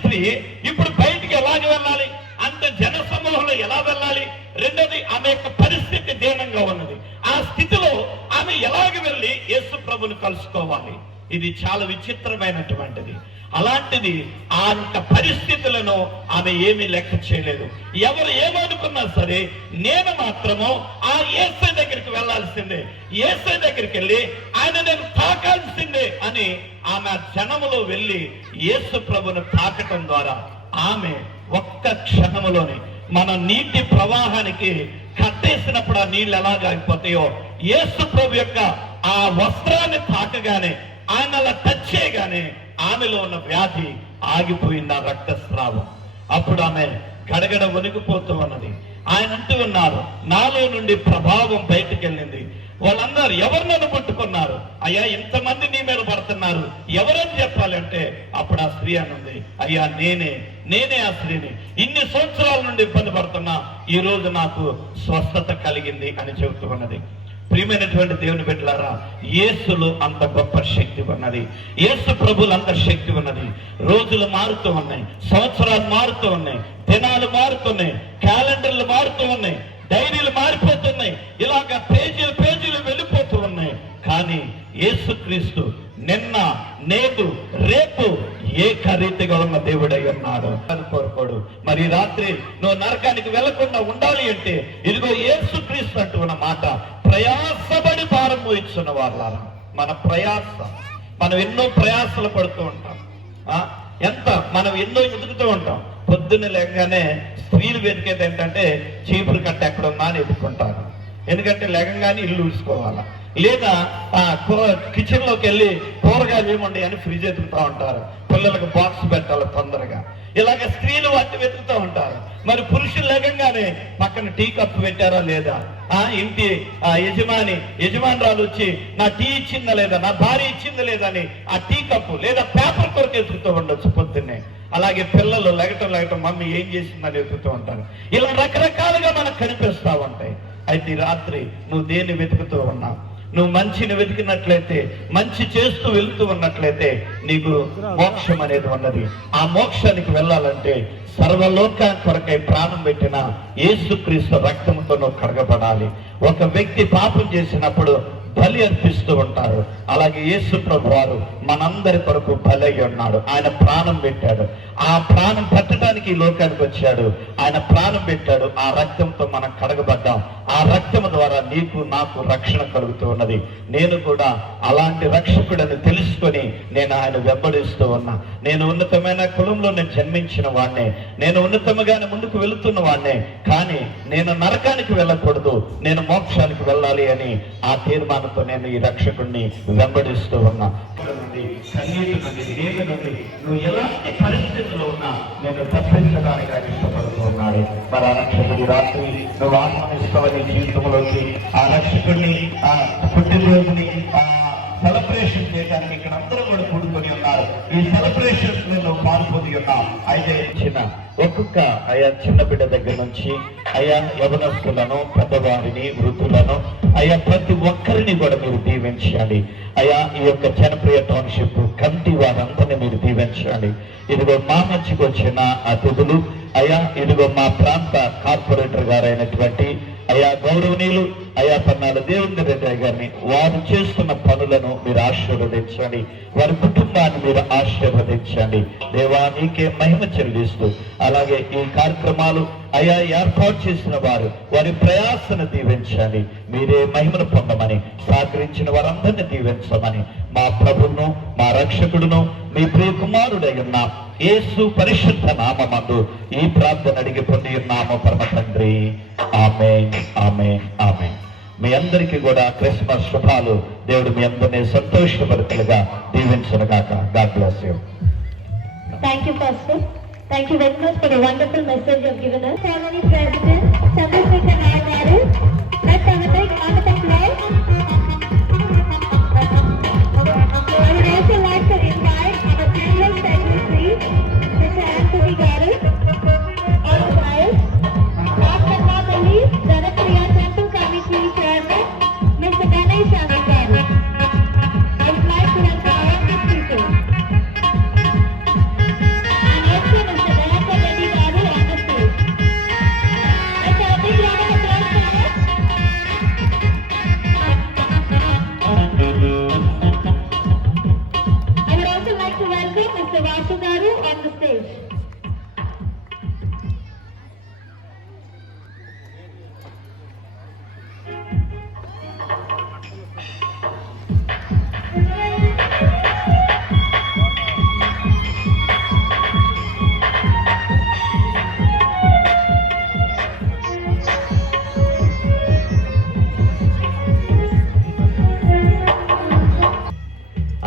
ఇప్పుడు బయటికి ఎలాగ వెళ్ళాలి, అంత జన సమూహంలో ఎలా వెళ్ళాలి, రెండోది ఆమె యొక్క పరిస్థితి దీనంగా ఉన్నది. ఆ స్థితిలో ఆమె ఎలాగ వెళ్ళి యేసు ప్రభుని కలుసుకోవాలి, ఇది చాలా విచిత్రమైనటువంటిది. అలాంటిది అంత పరిస్థితులను ఆమె ఏమీ లెక్క చేయలేదు. ఎవరు ఏమనుకున్నా సరే నేను మాత్రము ఆ యేసయ్య దగ్గరికి వెళ్ళాల్సిందే, యేసయ్య దగ్గరికి వెళ్ళి ఆయన నేను తాకాల్సిందే అని ఆమె జనములో వెళ్ళి యేసు ప్రభును తాకటం ద్వారా ఆమె ఒక్క క్షణములోని మన నీటి ప్రవాహానికి కట్టేసినప్పుడు ఆ నీళ్ళు ఎలాగ అయిపోతాయో, యేసు ప్రభు యొక్క ఆ వస్త్రాన్ని తాకగానే, ఆయన అలా టచ్ చేయగానే ఆమెలో ఉన్న వ్యాధి ఆగిపోయింది, ఆ రక్తస్రావం. అప్పుడు ఆమె గడగడ వణికిపోతూ ఉన్నది. ఆయన అంటూ ఉన్నారు, నాలో నుండి ప్రభావం బయటకు వెళ్ళింది. వాళ్ళందరూ ఎవరు నన్ను పట్టుకున్నారు, అయ్యా ఇంతమంది నీ మీద పడుతున్నారు, ఎవరని చెప్పాలంటే అప్పుడు ఆ స్త్రీ అన్నది, అయ్యా నేనే ఆ స్త్రీని, ఇన్ని సంవత్సరాల నుండి ఇబ్బంది పడుతున్నా, ఈ రోజు నాకు స్వస్థత కలిగింది అని చెబుతూ ఉన్నది. ప్రియమైనటువంటి దేవుని బిడ్డలారా, యేసులో అంత గొప్ప శక్తి ఉన్నది. యేసు ప్రభువులు అంత శక్తి ఉన్నది. రోజులు మారుతూ ఉన్నాయి, సంవత్సరాలు మారుతూ ఉన్నాయి, దినాలు మారుతున్నాయి, క్యాలెండర్లు మారుతూ ఉన్నాయి, డైరీలు మారిపోతున్నాయి, ఇలాగ పేజీలు వెళ్ళిపోతూ ఉన్నాయి. కానీ యేసుక్రీస్తు నిన్న, నేడు, రేపు ఏకరీతిగా ఉన్న దేవుడై ఉన్నాడు. కోరుకోడు. మరి రాత్రి నువ్వు నరకానికి వెళ్లకుండా ఉండాలి అంటే ఇదిగో యేసుక్రీస్తు అంటూ ఉన్న మాట, ప్రయాసపడి భారం మోయిస్తున్న వాళ్ళ మన ప్రయాస. మనం ఎన్నో ప్రయాసలు పడుతూ ఉంటాం. మనం ఎన్నో ఎదుగుతూ ఉంటాం. పొద్దున్న లేకగానే స్త్రీలు వెతికేది ఏంటంటే చీపురు కట్ట ఎక్కడ ఉందా అని ఎదుర్కొంటారు. ఎందుకంటే లేకంగానే ఇల్లు ఊడ్చుకోవాలా, లేదా కిచెన్ లోకి వెళ్ళి కూరగాయలు ఏముండే అని ఫ్రిడ్జ్ ఎత్తుకుతూ ఉంటారు. పిల్లలకు బాక్స్ పెట్టాలి తొందరగా. ఇలాగ స్త్రీలు వాటి వెతుకుతూ ఉంటారు. మరి పురుషులు లేకంగానే పక్కన టీ కప్పు పెట్టారా లేదా, ఇంటి యజమానురాలు వచ్చి నా టీ ఇచ్చిందా లేదా, నా భార్య ఇచ్చిందా లేదా అని ఆ టీ కప్పు లేదా పేపర్ కొరకు ఎత్తుకుతూ ఉండొచ్చు పొద్దున్నే. అలాగే పిల్లలు లెగటం మమ్మీ ఏం చేసిందని ఎత్తుకుతూ ఉంటారు. ఇలా రకరకాలుగా మనకు కనిపిస్తూ ఉంటాయి. అయితే రాత్రి నువ్వు దేన్ని వెతుకుతూ ఉన్నావు? నువ్వు మంచిని వెతికినట్లయితే, మంచి చేస్తూ వెళుతూ ఉన్నట్లయితే నీకు మోక్షం అనేది ఉన్నది. ఆ మోక్షానికి వెళ్ళాలంటే సర్వలోక కొరకై ప్రాణం పెట్టిన యేసుక్రీస్తు రక్తంతో నువ్వు కడగబడాలి. ఒక వ్యక్తి పాపం చేసినప్పుడు బలి అర్పిస్తూ ఉంటారు. అలాగే యేసు ప్రభు వారు మనందరి కొరకు బలి అయి ఉన్నాడు. ఆయన ప్రాణం పెట్టాడు. ఆ ప్రాణం పెట్టడానికి ఈ లోకానికి వచ్చాడు. ఆయన ప్రాణం పెట్టాడు. ఆ రక్తంతో మనం కడగబడ్డాం. ఆ రక్తం ద్వారా నీకు నాకు రక్షణ కలుగుతూ ఉన్నది. నేను కూడా అలాంటి రక్షకుడని తెలుసుకొని నేను ఆయన వెంబడిస్తూ ఉన్నా. నేను ఉన్నతమైన కులంలో నేను జన్మించిన వాడినే, నేను ఉన్నతముగానే ముందుకు వెళుతున్న వాడినే. కానీ నేను నరకానికి వెళ్ళకూడదు, నేను మోక్షానికి వెళ్ళాలి అని ఆ తీర్మానంతో నేను ఈ రక్షకుడిని వెంబడిస్తూ ఉన్నా. నువ్వు ఎలాంటి పరిస్థితుల్లో ఉన్నా నేను తప్పించడానికి ఆయన ఇష్టపడుతూ ఉన్నాడు. మరి ఆ రక్షకుడి రాత్రి నువ్వు ఆహ్వానిస్తావని జీవితంలోకి ఆ రక్షకుడిని ఆ పుట్టినరోజుని సెలబ్రేషన్ చేయడానికి ఇక్కడ అందరూ కూడా కూడుకొని ఉన్నారు. ఈ సెలబ్రేషన్స్ లో పాల్గొని ఉన్నాం. అయితే ఒక్కొక్క చిన్న బిడ్డ దగ్గర నుంచి యవనస్తులను, పెద్దవారిని, వృద్ధులను ప్రతి ఒక్కరిని కూడా మీరు దీవించాలి. ఈ యొక్క జనప్రియ టౌన్షిప్ కమిటీ వారందరినీ మీరు దీవించాలి. ఇదిగో మా మధ్యకు వచ్చిన అతిథులు, ఇదిగో మా ప్రాంత కార్పొరేటర్ గారైనటువంటి గౌరవనీయులు పన్నాల దేవుని రెడ్డి గారిని, వారు చేస్తున్న పనులను మీరు ఆశీర్వదించండి. వారి కుటుంబాన్ని మీరు ఆశీర్వదించండి. దేవా నీకే మహిమ చెల్లిస్తూ, అలాగే ఈ కార్యక్రమాలు ఏర్పాటు చేసిన వారి ప్రయాసను దీవించండి. మీరే మహిమను పొందమని, సహకరించిన వారందరినీ దీవించమని మా ప్రభువును, మా రక్షకుడును, మీ ప్రియ కుమారుడై ఉన్న యేసు పరిశుద్ధ నామమందు ఈ ప్రార్థన అడిగి పొంది ఉన్నాము పరమ తండ్రి. ఆమేన్, ఆమేన్, ఆమేన్. మీ అందరికీ కూడా క్రిస్మస్ శుభాలు. దేవుడు మీ అందరినీ సంతోషపరుతులుగా దీవించునుగాక. God bless you. Thank you, Pastor. Thank you very much for the wonderful message you have given us. Ceremony President Chandrasekhar Nair garu, let's have a big round of applause. I would also like to invite our General Secretary, Mr. Anthony garu, on the dais. Last but not the least, Dhanapuriya Temple Committee Chairman, Mr. Ganesh Ami garu. I would like to welcome our guest speakers.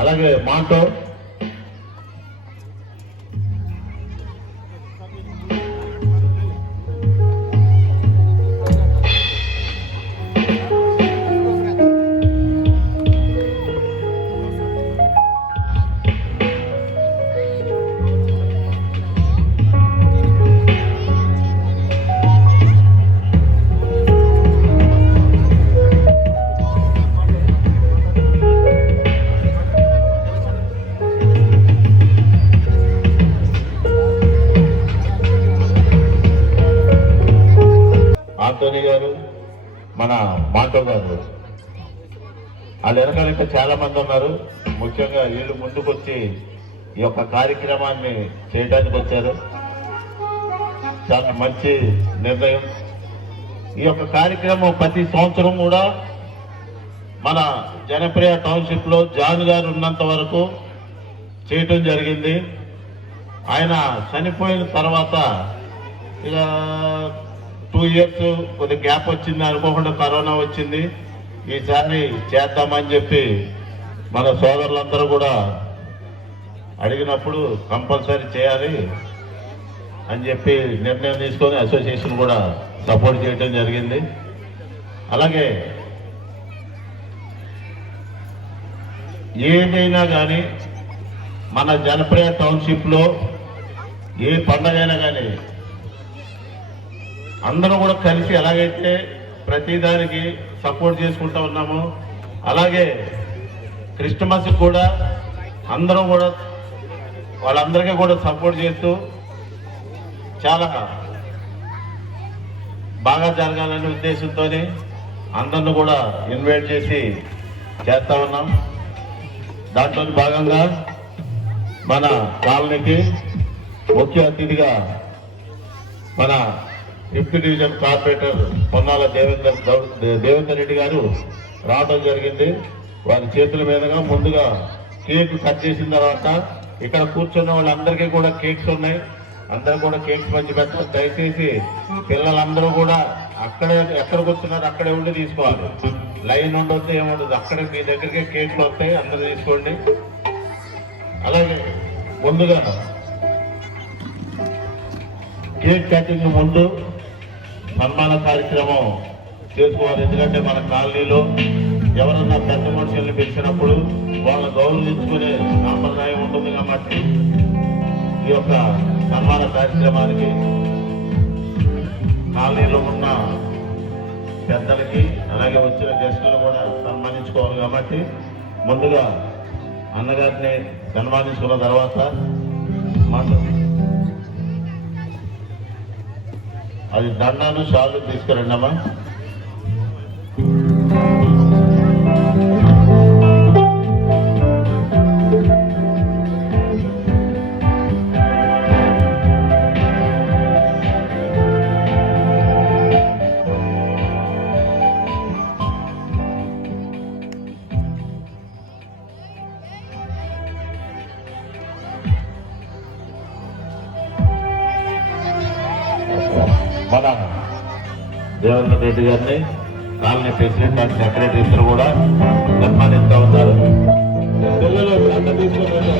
అలాగే మాటో auto గారు. వాళ్ళు వెనకాల ఇంకా చాలా మంది ఉన్నారు. ముఖ్యంగా వీళ్ళు ముందుకు వచ్చి ఈ యొక్క కార్యక్రమాన్ని చేయడానికి వచ్చారు. చాలా మంచి నిర్ణయం. ఈ యొక్క కార్యక్రమం ప్రతి సంవత్సరం కూడా మన జనప్రియ టౌన్షిప్లో జాన్ గారు ఉన్నంత వరకు చేయటం జరిగింది. ఆయన చనిపోయిన తర్వాత ఇక 2 years కొద్ది గ్యాప్ వచ్చింది, అనుకోకుండా కరోనా వచ్చింది. ఈసారి చేద్దామని చెప్పి మన సోదరులందరూ కూడా అడిగినప్పుడు కంపల్సరీ చేయాలి అని చెప్పి నిర్ణయం తీసుకొని అసోసియేషన్ కూడా సపోర్ట్ చేయడం జరిగింది. అలాగే ఏదైనా కానీ మన జనప్రియ టౌన్షిప్లో ఏ పండగైనా కానీ అందరూ కూడా కలిసి ఎలాగైతే ప్రతిదానికి సపోర్ట్ చేసుకుంటూ ఉన్నామో అలాగే క్రిస్టమస్ కూడా అందరం కూడా వాళ్ళందరికీ కూడా సపోర్ట్ చేస్తూ చాలా బాగా జరగాలనే ఉద్దేశంతో అందరిని కూడా ఇన్వైట్ చేసి చేస్తూ ఉన్నాం. దాంట్లో భాగంగా మన కాలనీకి ముఖ్య అతిథిగా మన 5th division corporator Ponnala Devender Reddy గారు రావడం జరిగింది. వారి చేతుల మీదుగా ముందుగా కేక్ కట్ చేసిన తర్వాత ఇక్కడ కూర్చున్న వాళ్ళందరికీ కూడా కేక్స్ ఉన్నాయి. అందరూ కూడా కేక్స్ పంచి పెట్టాలి. దయచేసి పిల్లలందరూ కూడా అక్కడే ఎక్కడికి వచ్చినారు అక్కడే ఉండి తీసుకోవాలి. లైన్ ఉండొద్దు, ఏముండదు. అక్కడే మీ దగ్గరికి కేక్లు వస్తాయి, అందరూ తీసుకోండి. అలాగే ముందుగా కేక్ కటింగ్ ముందు సన్మాన కార్యక్రమం చేసుకోవాలి. ఎందుకంటే మన కాలనీలో ఎవరన్నా పెద్ద మనుషుల్ని పిలిచినప్పుడు వాళ్ళని గౌరవించుకునే సాంప్రదాయం ఉంటుంది. కాబట్టి ఈ యొక్క సన్మాన కార్యక్రమానికి కాలనీలో ఉన్న పెద్దలకి అలాగే వచ్చిన గెస్టులు కూడా సన్మానించుకోవాలి. కాబట్టి ముందుగా అన్నగారిని సన్మానించుకున్న తర్వాత అది దండాను షాలు తీసుకురండి అమ్మా. మన దేవేంద్ర రెడ్డి గారిని కాలనీ ప్రెసిడెంట్ అండ్ సెక్రటరీ ఇద్దరు కూడా సన్మానిస్తూ ఉన్నారు. పిల్లలు అంత తీసుకుని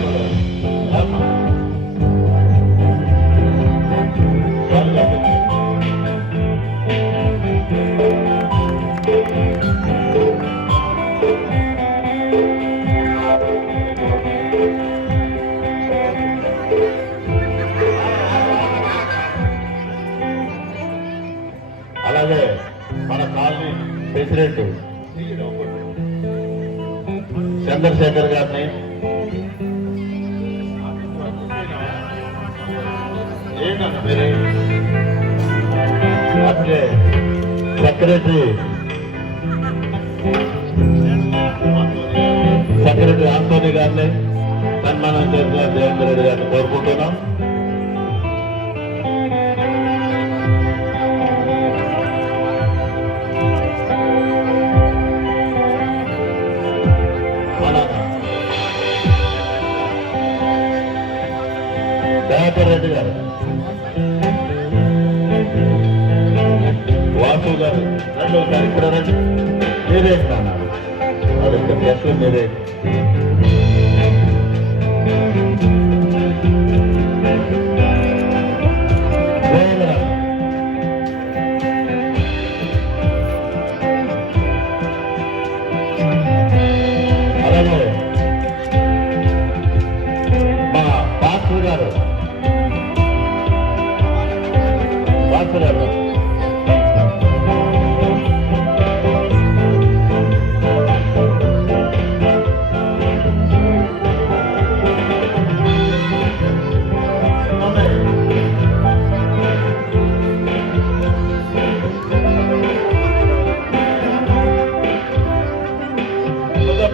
అలాగే మన కాలనీ ప్రెసిడెంట్ చంద్రశేఖర్ గారిని, అట్లే సెక్రటరీ ఆంటోనీ గారిని సన్మానం చేసిన దేవేంద్ర రెడ్డి గారిని కోరుకుంటున్నాం. దయాకర్ రెడ్డి గారు, వాసు గారు రెండు కార్యక్రమాలు మీరే అన్నారు. వాళ్ళ గెస్టులు మీరే. అలాగే మా పాస్టర్ గారు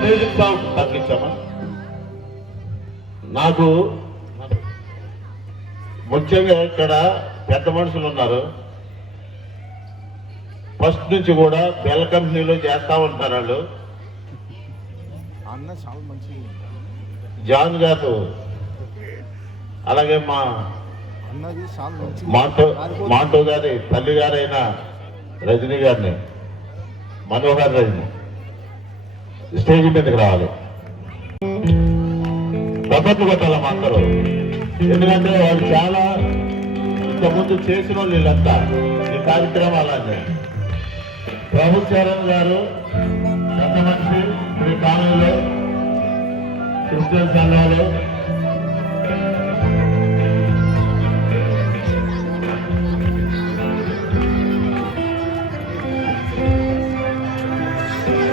మ్యూజిక్ సౌండ్ తగ్గించామా. నాకు ముఖ్యంగా ఇక్కడ పెద్ద మనుషులు ఉన్నారు, ఫస్ట్ నుంచి కూడా బెల్ కంపెనీలో చేస్తా ఉంటారు వాళ్ళు. జాన్ గారు, అలాగే మా మాంటో గారి తల్లి గారైన రజనీ గారిని, మనోహర్ రజని స్టేజ్ మీదకి రావాలి. తప్పట్లు కొట్టాల మా అందరూ, ఎందుకంటే వాళ్ళు చాలా ఇంతకుముందు చేసిన వాళ్ళు వీళ్ళంతా ఈ కార్యక్రమాలన్నీ. ప్రభు చరణ్ గారు పెద్ద మనిషి ఈ కాలంలో క్రిస్టియన్ సంఘాలు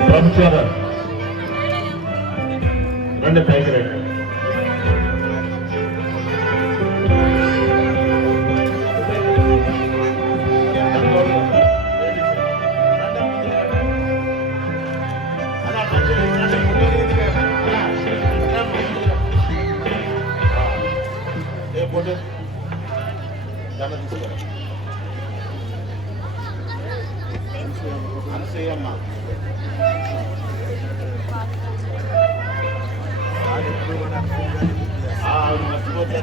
ప్రభు చరణ్ రండి పైకి రండి. అనసూయమ్మ మర్చిపోతే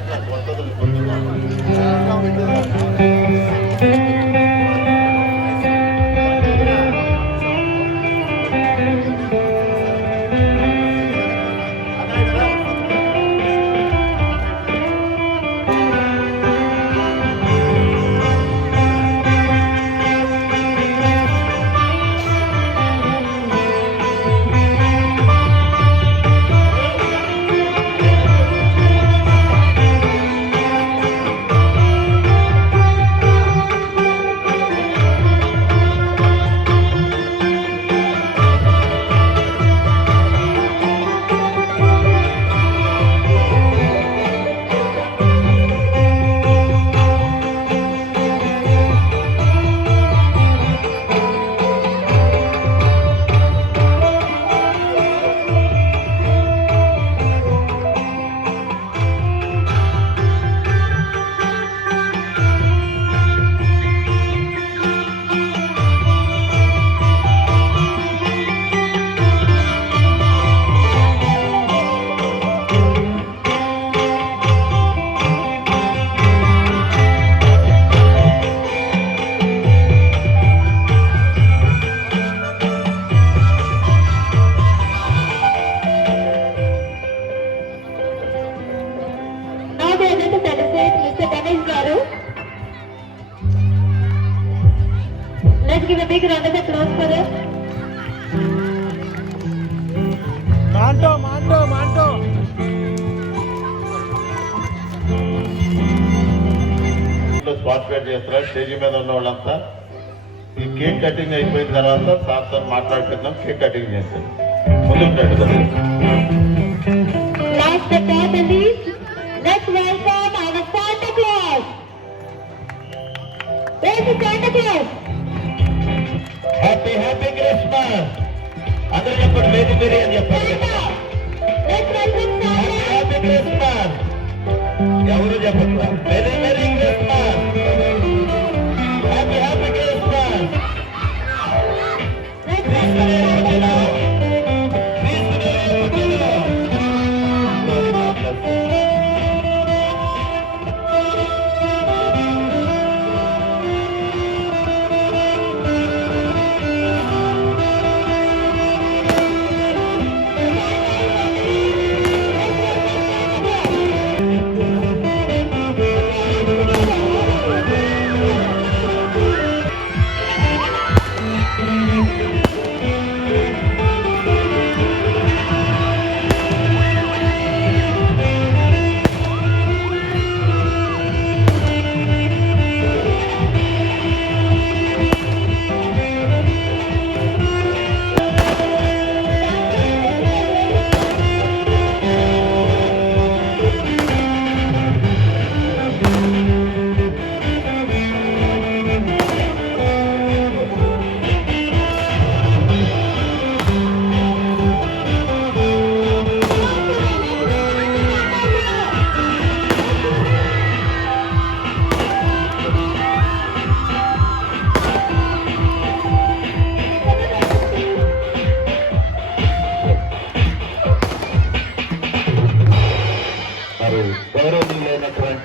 Let's give a big round of applause for them. Manto. Participate చేస్తారు. స్టేజ్ మీద ఉన్న వాళ్ళంతా ఈ కేక్ కటింగ్ అయిపోయిన తర్వాత సార్తో మాట్లాడుకుందాం. కేక్ కటింగ్ చేస్తారు. ముందుంటాడు కదా. Last but not the least, let's welcome our Santa Claus. Where's the Santa Claus? Happy Christmas అందరూ చెప్పండి. వెరీ వెరీ అని చెప్పండి. హ్యాపీ క్రిస్మస్ ఎవరు చెప్పట్లా. Very very Christmas. Happy Christmas.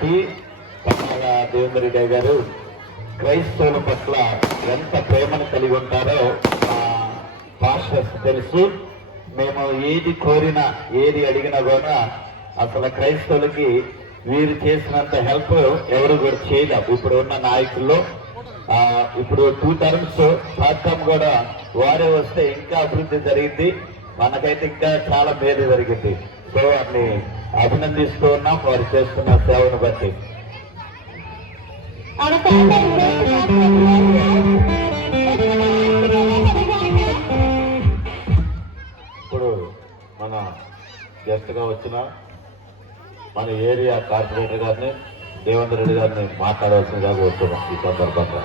పోయి దేవేంద్ర రెడ్డి గారు క్రైస్తవుల పట్ల ఎంత ప్రేమను కలిగి ఉంటారో పాస్టర్స్ తెలుసు. మేము ఏది కోరినా ఏది అడిగినా కూడా అసలు క్రైస్తవులకి వీరు చేసినంత హెల్ప్ ఎవరు కూడా చేయలేం. ఇప్పుడు ఉన్న నాయకుల్లో ఇప్పుడు 2 terms థర్డ్ టర్మ్ కూడా వారే వస్తే ఇంకా అభివృద్ధి జరిగింది, మనకైతే ఇంకా చాలా మేలు జరిగింది. సో వారిని అభినందిస్తూ ఉన్నాం వారు చేస్తున్న సేవను బట్టి. ఇప్పుడు మన గెస్ట్గా వచ్చిన మన ఏరియా కార్పొరేటర్ గారిని దేవేంద్ర రెడ్డి గారిని మాట్లాడవలసిందిగా కోరుతున్నాం ఈ సందర్భంగా.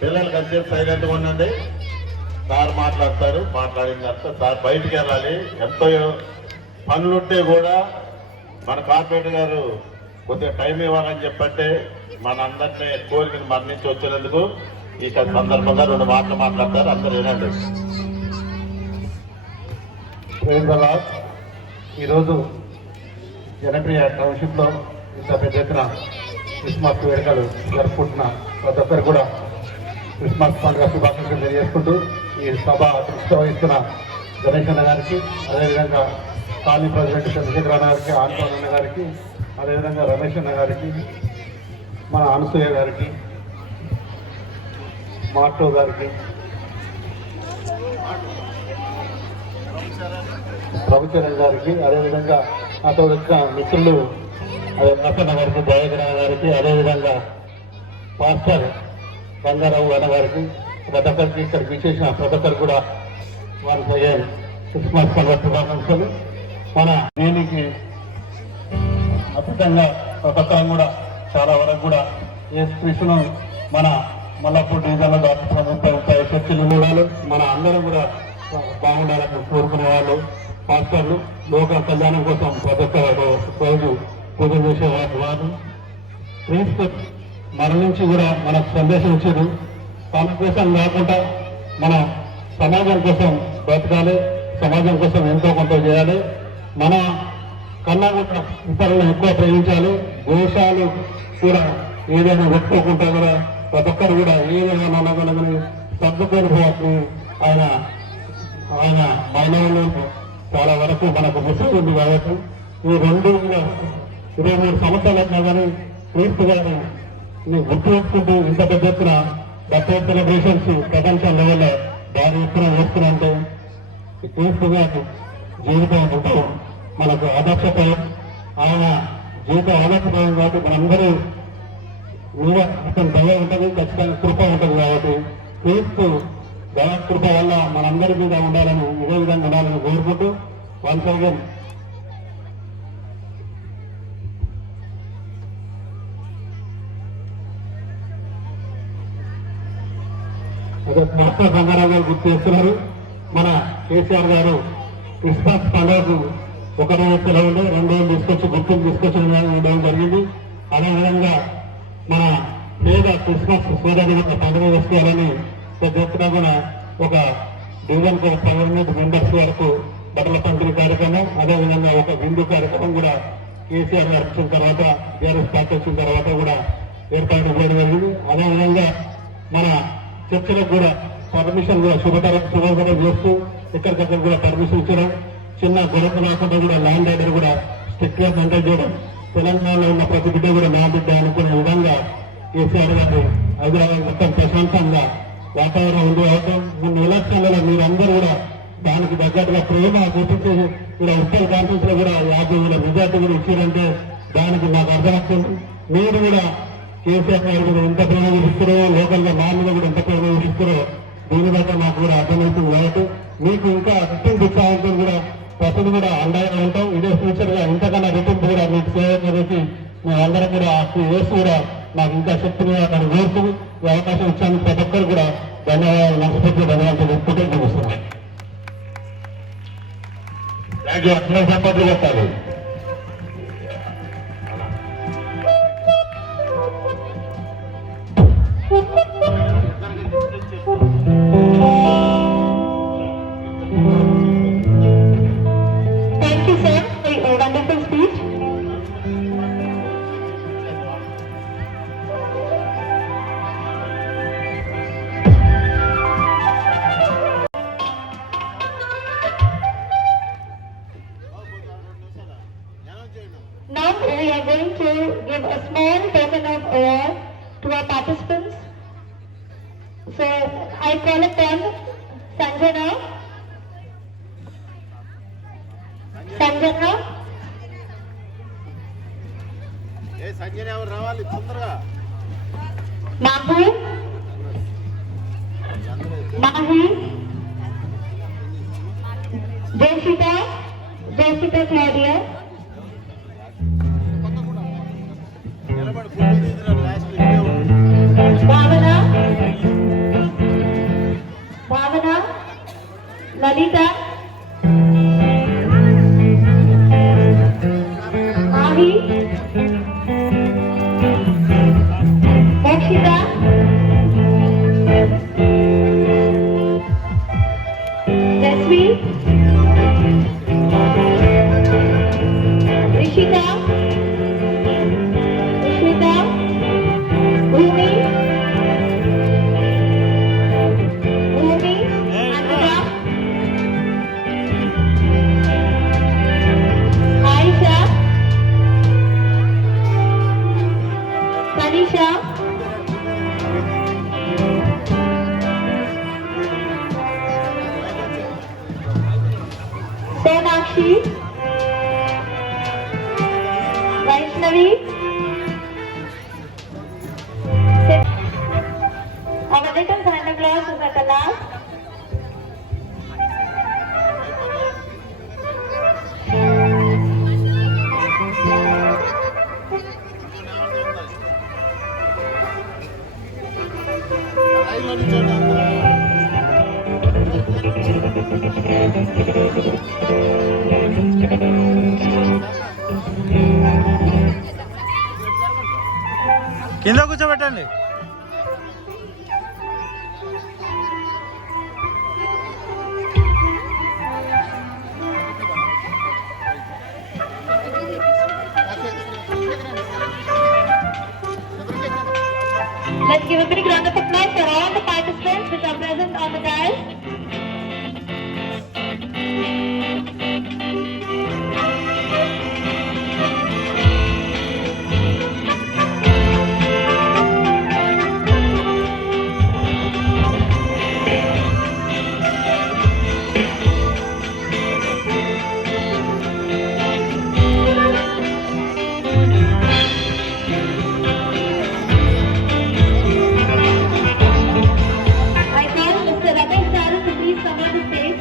పిల్లలు కలిసి సైలెంట్గా ఉండండి. సార్ మాట్లాడతారు, మాట్లాడిన తర్వాత సార్ బయటికి వెళ్ళాలి. ఎంతో పనులుంటే కూడా మన కార్పొరేటర్ గారు కొద్దిగా టైం ఇవ్వాలని చెప్పంటే మన అందరినీ కోరికను మరణించి వచ్చినందుకు ఈ సందర్భంగా 2 మాటలు మాట్లాడతారు, అందరూ వినండి. ఈరోజు జనప్రియ టౌన్షిప్లో ఇంత పెద్ద ఎత్తున క్రిస్మస్ వేడుకలు జరుపుకుంటున్న ప్రతి ఒక్కరు కూడా క్రిస్మస్ పండుగ శుభాకాంక్షలు తెలియజేసుకుంటూ ఈ సభ దృష్టి వహిస్తున్న గణేష్ అన్న గారికి, అదేవిధంగా కాలనీ ప్రెసిడెంట్ చంద్రశేఖర్ అన్న గారికి, ఆంటోన్ అన్న గారికి, అదేవిధంగా రమేష్ అన్న గారికి, మన అనసూయ గారికి, మార్టో గారికి, ప్రభుచరణ్ గారికి, అదేవిధంగా నాతో వచ్చిన మిత్రులు అదే ప్రసన్న గారికి, దయాకరణ గారికి, అదేవిధంగా పాస్టర్ బంగారావు అన్న గారికి, ప్రతి ఒక్కరికి ఇక్కడికి విచ్చేసిన ప్రతి ఒక్కరు కూడా వారికి అయ్యే క్రిస్మస్ పండుగ శుభాకాంక్షలు. మన దీనికి అద్భుతంగా ప్రతి ఒక్కరం కూడా చాలా వరకు కూడా యేసుక్రీస్తును మన మల్లాపూర్ డివిజన్లో ప్రభుత్వ చర్చలు చూడాలి, మన అందరం కూడా బాగుండాలని కోరుకునే వాళ్ళు పాస్టర్లు, లోక కళ్యాణం కోసం ప్రతి ఒక్క రోజు పూజలు చేసేవారు క్రీస్తు మరణించి కూడా మనకు సందేశం ఇచ్చారు. తన కోసం కాకుండా మన సమాజం కోసం బ్రతకాలి, సమాజం కోసం ఎంతో కొంత చేయాలి, మన కన్నా కూడా ఇతరులను ఎక్కువ ప్రేమించాలి, దోషాలు కూడా ఏదైనా పెట్టుకోకుండా కూడా ప్రతి ఒక్కరు కూడా ఏదైనా నమ్మకం సర్దుకొని పోవచ్చు. ఆయన ఆయన మానవులు చాలా వరకు మనకు ముసుగు ఉంది కాబట్టి ఈ 23 సంవత్సరాలు అయినా కానీ క్రీస్తు గారు గుర్తు వేసుకుంటూ ఇంత పెద్ద ఎత్తున బర్త్డే సెలబ్రేషన్స్ ప్రపంచ లెవెల్లో భారీ ఎత్తున వేస్తున్నారంటే క్రీస్తు గారి జీవితం ఎంతో మనకు ఆదర్శప్రాయం. ఆయన జీవితం ఆదర్శప్రాయం కాబట్టి మనందరూ మీద అతని దయ ఉంటుంది, ఖచ్చితంగా కృప ఉంటుంది కాబట్టి క్రీస్తు దయ కృప వల్ల మనందరి మీద ఉండాలని ఇదే విధంగా ఉండాలని కోరుకుంటూ వన్స్ అగైన్ మాస్టర్ బంగారావు గారు గుర్తు చేస్తున్నారు. మన కేసీఆర్ గారు క్రిస్మస్ పండుగకు 1 రోజు సెలవు ఉండే 2 రోజులు తీసుకొచ్చి గుర్తులు తీసుకొచ్చి ఉండడం జరిగింది. అదేవిధంగా మన పేద క్రిస్మస్ సూర్యదేవత పండుగ వస్తారని పెద్ద ఎత్తున కూడా ఒక డివిజన్ 500 మెంబర్స్ వరకు బట్టల పంపిణీ కార్యక్రమం, అదేవిధంగా ఒక విందు కార్యక్రమం కూడా కేసీఆర్ గారు వచ్చిన తర్వాత టీఆర్ఎస్ పార్టీ వచ్చిన తర్వాత కూడా ఏర్పాటు చేయడం జరిగింది. అదేవిధంగా మన చర్చలకు కూడా పర్మిషన్ కూడా శుభకరం చేస్తూ ఎక్కడికక్కడ కూడా పర్మిషన్ ఇచ్చడం, చిన్న గొడవ లేకుండా కూడా ల్యాండ్ ఆర్డర్ కూడా స్ట్రిక్ట్ గా మెయింటైన్ చేయడం, తెలంగాణలో ఉన్న ప్రతి బిడ్డ కూడా నా బిడ్డ అనుకునే విధంగా కేసీఆర్ గారు హైదరాబాద్ మొత్తం ప్రశాంతంగా వాతావరణం ఉండే అవసరం. మొన్న ఎలక్షన్లలో మీరందరూ కూడా దానికి తగ్గట్టుగా ప్రేమ చూపించి ఇక్కడ ఉత్తర కాన్ఫరెన్స్ లో కూడా 50,000 మెజార్టీ కూడా ఇచ్చారంటే దానికి నాకు అర్థమవుతుంది. మీరు కూడా కేసీఆర్ గారు కూడా ఎంత ప్రేమ చూపిస్తారో, లోకల్ గా మా మీద కూడా ఎంత ప్రేమ చూపిస్తారో దీని బట్టి నాకు కూడా అర్థమవుతుంది. కాబట్టి మీకు ఇంకా రిటర్న్ ఉత్సాహంతో కూడా ప్రతిదీ కూడా అండగా ఉంటాం. ఇదే ఫ్యూచర్ గా ఇంతకన్నా రిటర్న్ కూడా మీకు సేవ చేసి మేము అందరం కూడా వేసి కూడా నాకు ఇంకా శక్తిని అక్కడ వేస్తూ ఈ అవకాశం ఇచ్చాను. ప్రతి ఒక్కరు కూడా ధన్యవాదాలు, మనస్ఫూర్తిగా ధన్యవాదాలు చెప్పుకుంటూ చూపిస్తున్నాం. Thank you. అట్లా సంపత్తులు వస్తారు. Thank you, sir, for your wonderful speech. Now we are going to give a small token of award to our participants. So I call upon Sanjana. Sanjana. Mahu. Mahi. Jessica. Jessica Claudia. Bhavana. Bhavana. Lalita. Mahi. Mokshita. Jasvi. Rishita. Rishita. Bhumi. Bhumi. Anura. Aisha. Tanisha. Sonakshi. Vaishnavi. Our little Santa Claus is at the last. కింద కూర్చోబెట్టండి. Let's give a big round of applause for all the participants which are present on the dais. I call Mr. Ramesh Charu to please come on the stage.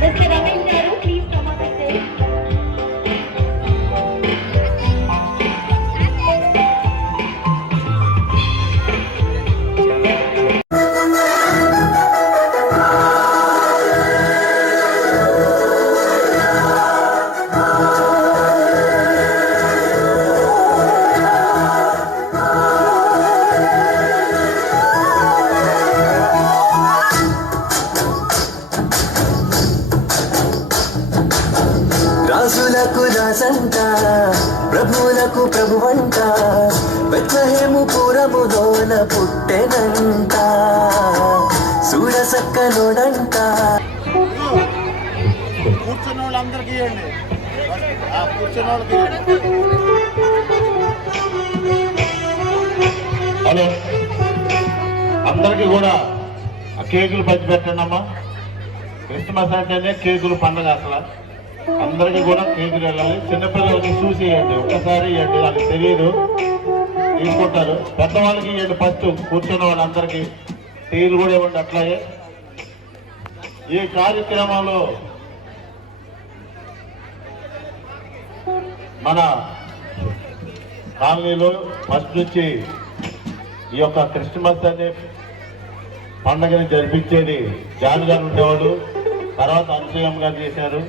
Mr. Ramesh Charu, please come on the stage. రాజులకు రాజంట ప్రభువులకు ప్రభువంట బెత్లెహేము పురములోన పుట్టెనంట చూడసక్కనోడంట కూర్చున్న వాళ్ళందరికీ ఇవ్వండి. Hello, అందరికీ కూడా కేకులు పంచి పెట్టండి అమ్మా. క్రిస్మస్ అంటేనే కేకులు పండుగ. అసలు అందరికీ కూడా కేకులు వెళ్ళాలి. చిన్నపిల్లలకి చూసి ఇవ్వండి, ఒక్కసారి ఇవ్వండి, వాళ్ళకి తెలియదు, తీసుకుంటారు. పెద్దవాళ్ళకి ఇవ్వండి, ఫస్ట్ కూర్చున్న వాళ్ళందరికీ టీలు కూడా ఇవ్వండి. అట్లాగే ఈ కార్యక్రమంలో మన కాలనీలో ఫస్ట్ నుంచి ఈ యొక్క క్రిస్మస్ అనే పండుగని జరిపించేది జాన్ గారు ఉండేవాడు, తర్వాత అనసూయమ్మ గారు చేశారు.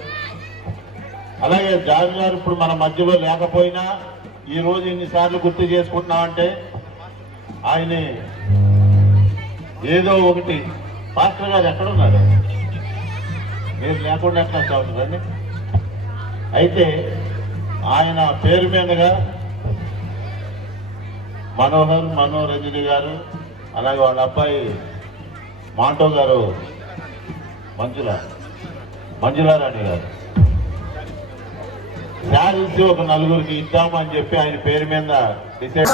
అలాగే జాన్ గారు ఇప్పుడు మన మధ్యలో లేకపోయినా ఈరోజు ఇన్నిసార్లు గుర్తు చేసుకుంటున్నామంటే ఆయన ఏదో ఒకటి. పాస్టర్ గారు ఎక్కడున్నారు? మీరు లేకుండా ఎట్లా చదువుతుందండి? అయితే ఆయన పేరు మీదుగా మనోరంజని గారు, అలాగే వాళ్ళ అబ్బాయి మాంటో గారు, మంజులారాణి గారు శారీస్ ఒక నలుగురికి ఇద్దామని చెప్పి ఆయన పేరు మీద డిసైడ్.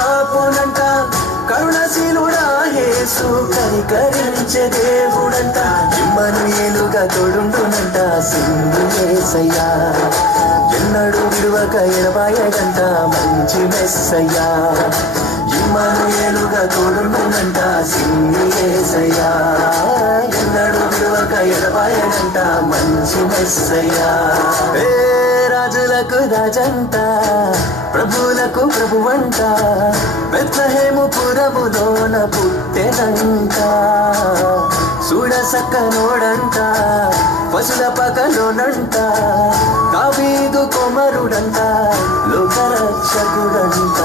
కరుణశీలుడా యేసు కనికరించే దేవుడంట, ఇమ్మనుయేలుగా తోడుండునంట సింగు యేసయ్యా, ఎన్నడూ విడువక ఎడబాయడంట మంచి మెస్సయ్యా, ఇమ్మనుయేలుగా తోడుండునంట సింగు యేసయ్యా, ఎన్నడూ విడువక ఎడబాయడంట మంచి మెస్సయ్యా. రాజులకు రాజంట, ప్రభువులకు ప్రభువంట, బెత్లెహేము పురములోన పుట్టెనంట, చూడసక్కనోడంట, పశుల పకలోనంట, దావీదు కుమారుడంట, లోకరక్షకుడంట.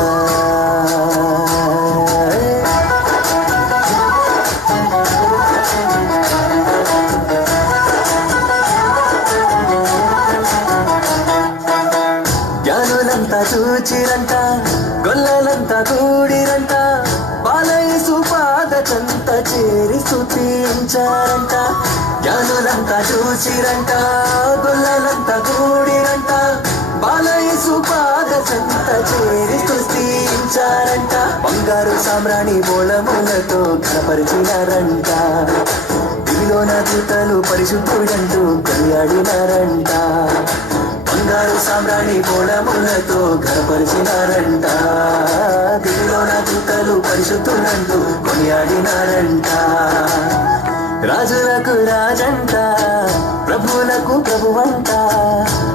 చూచిరంట, గొల్లలంతా కూడిరంట, బాలయేసు పాద చెంత చేరి స్తుతించారంట. జ్ఞానులంతా చూచిరంట, గొల్లలంతా కూడిరంట, బాలయేసు పాద చెంత చేరి స్తుతించారంట. బంగారు సామ్రాణి బోళములతో ఘనపరిచినారంట, దివిలోన దూతలు పరిశుద్ధుడంటూ కొనియాడినారంట. బంగారు సామ్రాణి బోళములతో ఘనపరిచినారంట, దివిలోన దూతలు పరిశుద్ధులంటూ కొనియాడినారంట. రాజులకు రాజంట, ప్రభువులకు ప్రభువంట,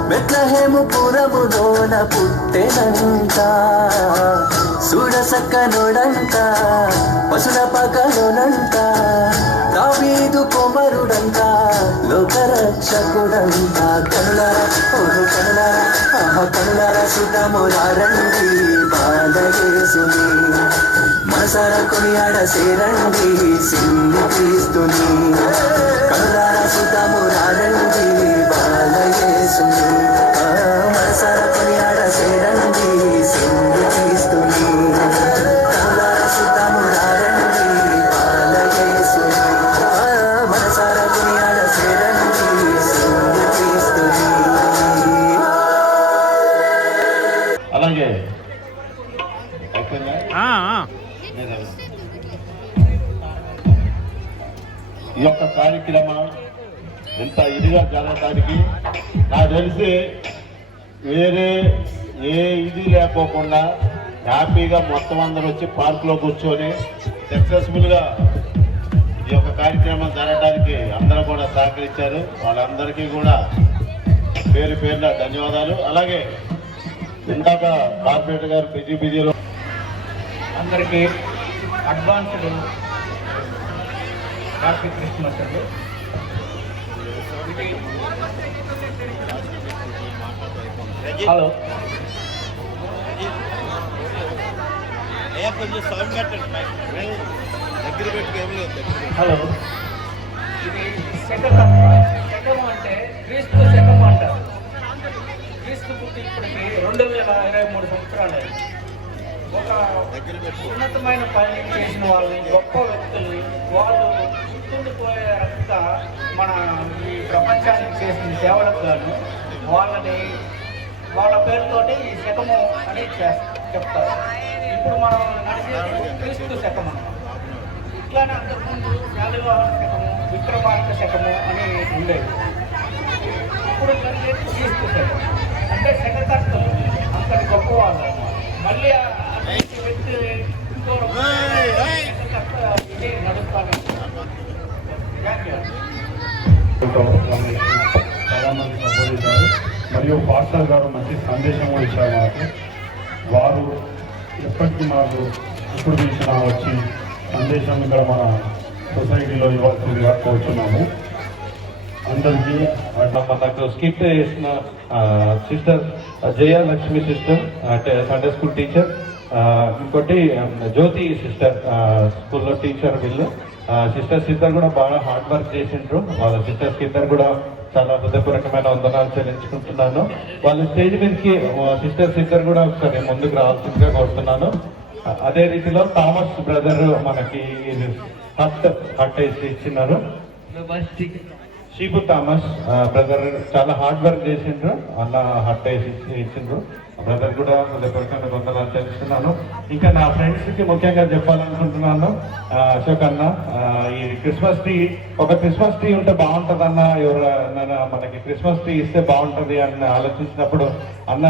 బెత్లెహేము పురములోన పుట్టెనంట, చూడసక్కనోడంట, పశుల పకలోనంట, దావీదు కుమారుడంట, లోకరక్షకుడంట. కనులారా సుతము రండి బాలయేసుని, మనసారా కొనియాడ సేరండి సింగు క్రీస్తుని. కనులారా సుతము రండి బాలయేసుని, మనసారా కొనియాడ సేరండి సింగు క్రీస్తుని. కనులారా సుతము రండి బాలయేసుని, మనసారా కొనియాడ సేరండి సింగు క్రీస్తుని. అలాగే ఈ యొక్క కార్యక్రమం ఇంత ఇదిగా జరగడానికి నాకు తెలిసి వేరే ఏ ఇది లేకోకుండా హ్యాపీగా మొత్తం అందరూ వచ్చి పార్కులో కూర్చొని సక్సెస్ఫుల్గా ఈ యొక్క కార్యక్రమం జరగడానికి అందరూ కూడా సహకరించారు. వాళ్ళందరికీ కూడా పేరు పేరున ధన్యవాదాలు. అలాగే ఇందాక కార్పొరేటర్ గారు బిజీలో అందరికీ అడ్వాన్స్డ్ హ్యాపీ క్రిస్మస్ అండి. హలో, హలో, ఇది శకం అంటే క్రీస్తు శకం అంటారు. క్రీస్తు పుట్టి ఇప్పటికి 2023 సంవత్సరాలు. ఒక ఉన్నతమైన పని చేసిన వాళ్ళని, గొప్ప వ్యక్తుల్ని, వాళ్ళు గుర్తుండిపోయేంత మన ఈ ప్రపంచానికి చేసిన సేవలకు గాను వాళ్ళని వాళ్ళ పేరుతోటి ఈ శకము అని చెప్తారు. ఇప్పుడు మనం నడిచేది క్రీస్తు శకం అన్నమాట. ఇట్లానే అంతకుముందు శాలివాహన శకము, విక్రమార్క శకము అని ఉండేది. ఇప్పుడు జరిగేది క్రీస్తు శకం. అంటే శకకర్తలు అంతటి గొప్ప వాళ్ళు. మళ్ళీ వ్యక్తి ఇంకో శకకర్త ఇది నడుస్తాను. చాలా మంది సపోర్ట్ చేశారు. మరియు పాస్టర్ గారు మంచి సందేశం కూడా ఇచ్చారు మనకు. వారు ఎప్పటికీ మాకు ఇప్పుడు తీసిన వచ్చి సందేశం ఇక్కడ మన సొసైటీలో ఇవ్వాల్సిందిగా కోరుతున్నాము. అందరికీ మనకు స్కిట్ చేసిన సిస్టర్ జయలక్ష్మి సిస్టర్ అంటే సండే స్కూల్ టీచర్, ఇంకోటి జ్యోతి సిస్టర్ స్కూల్లో టీచర్. వీళ్ళు సిస్టర్స్ ఇద్దరు కూడా బాగా హార్డ్ వర్క్ చేసిండ్రు. వాళ్ళ సిస్టర్స్కి ఇద్దరు కూడా చాలా హృదయపూర్వకమైన వందనాలు చెల్లించుకుంటున్నాను. వాళ్ళ స్టేజ్ మీదకి సిస్టర్స్ ఇద్దరు కూడా ఒకసారి ముందుకు రావాల్సిందిగా కోరుతున్నాను. అదే రీతిలో థామస్ బ్రదర్ మనకి హట్ వేసి ఇచ్చినారు. షీపు థామస్ బ్రదర్ చాలా హార్డ్ వర్క్ చేసిండ్రు. అన్న హట్ వేసి ఇచ్చిండ్రు. బ్రదర్ కూడా హృదయపూర్వకంగా వందనాలు చెల్లిస్తున్నాను. ఇంకా నా ఫ్రెండ్స్కి ముఖ్యంగా చెప్పాలనుకుంటున్నాను, అశోక్ అన్న, ఈ క్రిస్మస్ ట్రీ, ఒక క్రిస్మస్ ట్రీ ఉంటే బాగుంటుంది ఎవరైనా మనకి క్రిస్మస్ ట్రీ ఇస్తే బాగుంటుంది అని ఆలోచించినప్పుడు అన్న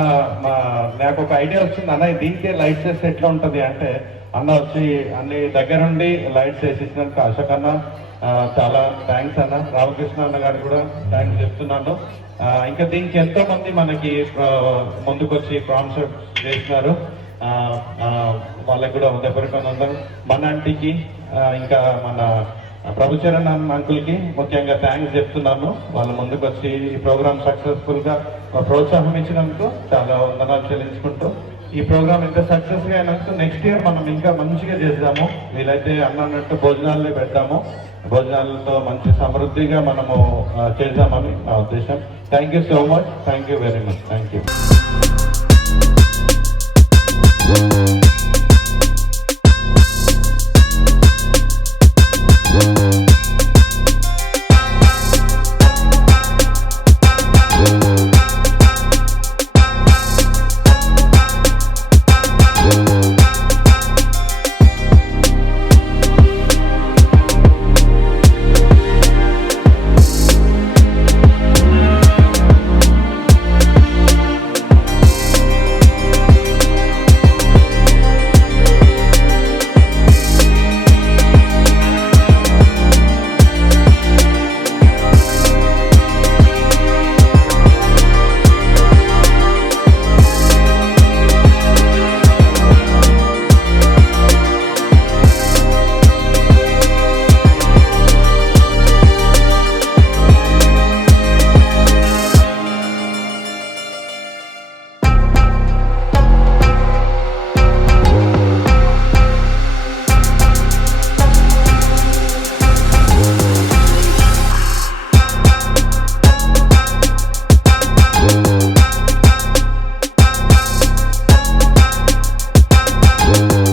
నాకు ఒక ఐడియా వచ్చింది. అన్న దీనికే లైట్స్ వేస్తే ఎట్లా ఉంటుంది అంటే అన్న వచ్చి అన్ని దగ్గరుండి లైట్స్ వేసి ఇచ్చినందుకు అశోక్ అన్న చాలా థ్యాంక్స్ అన్న. రామకృష్ణ అన్న గారు కూడా థ్యాంక్స్ చెప్తున్నాను. ఇంకా దీనికి ఎంతో మంది మనకి ముందుకొచ్చి కాన్సెప్ట్ చేసినారు. వాళ్ళకి కూడా హృదయపూర్వకంగా అందరూ మన ఆంటీకి ఇంకా మన ప్రభుచరణ్ అంకుల్కి ముఖ్యంగా థ్యాంక్స్ చెప్తున్నాను. వాళ్ళ ముందుకు వచ్చి ఈ ప్రోగ్రామ్ సక్సెస్ఫుల్గా ప్రోత్సాహం ఇచ్చినందుకు చాలా వందనాలు చెల్లించుకుంటూ ఈ ప్రోగ్రామ్ ఇంత సక్సెస్గా అయినందుకు నెక్స్ట్ ఇయర్ మనం ఇంకా మంచిగా చేద్దాము. వీలైతే అన్నట్టు భోజనాలే పెడతాము. భోజనాలతో మంచి సమృద్ధిగా మనము చేద్దామని నా ఉద్దేశం. Thank you so much. Thank you very much. Thank you. you.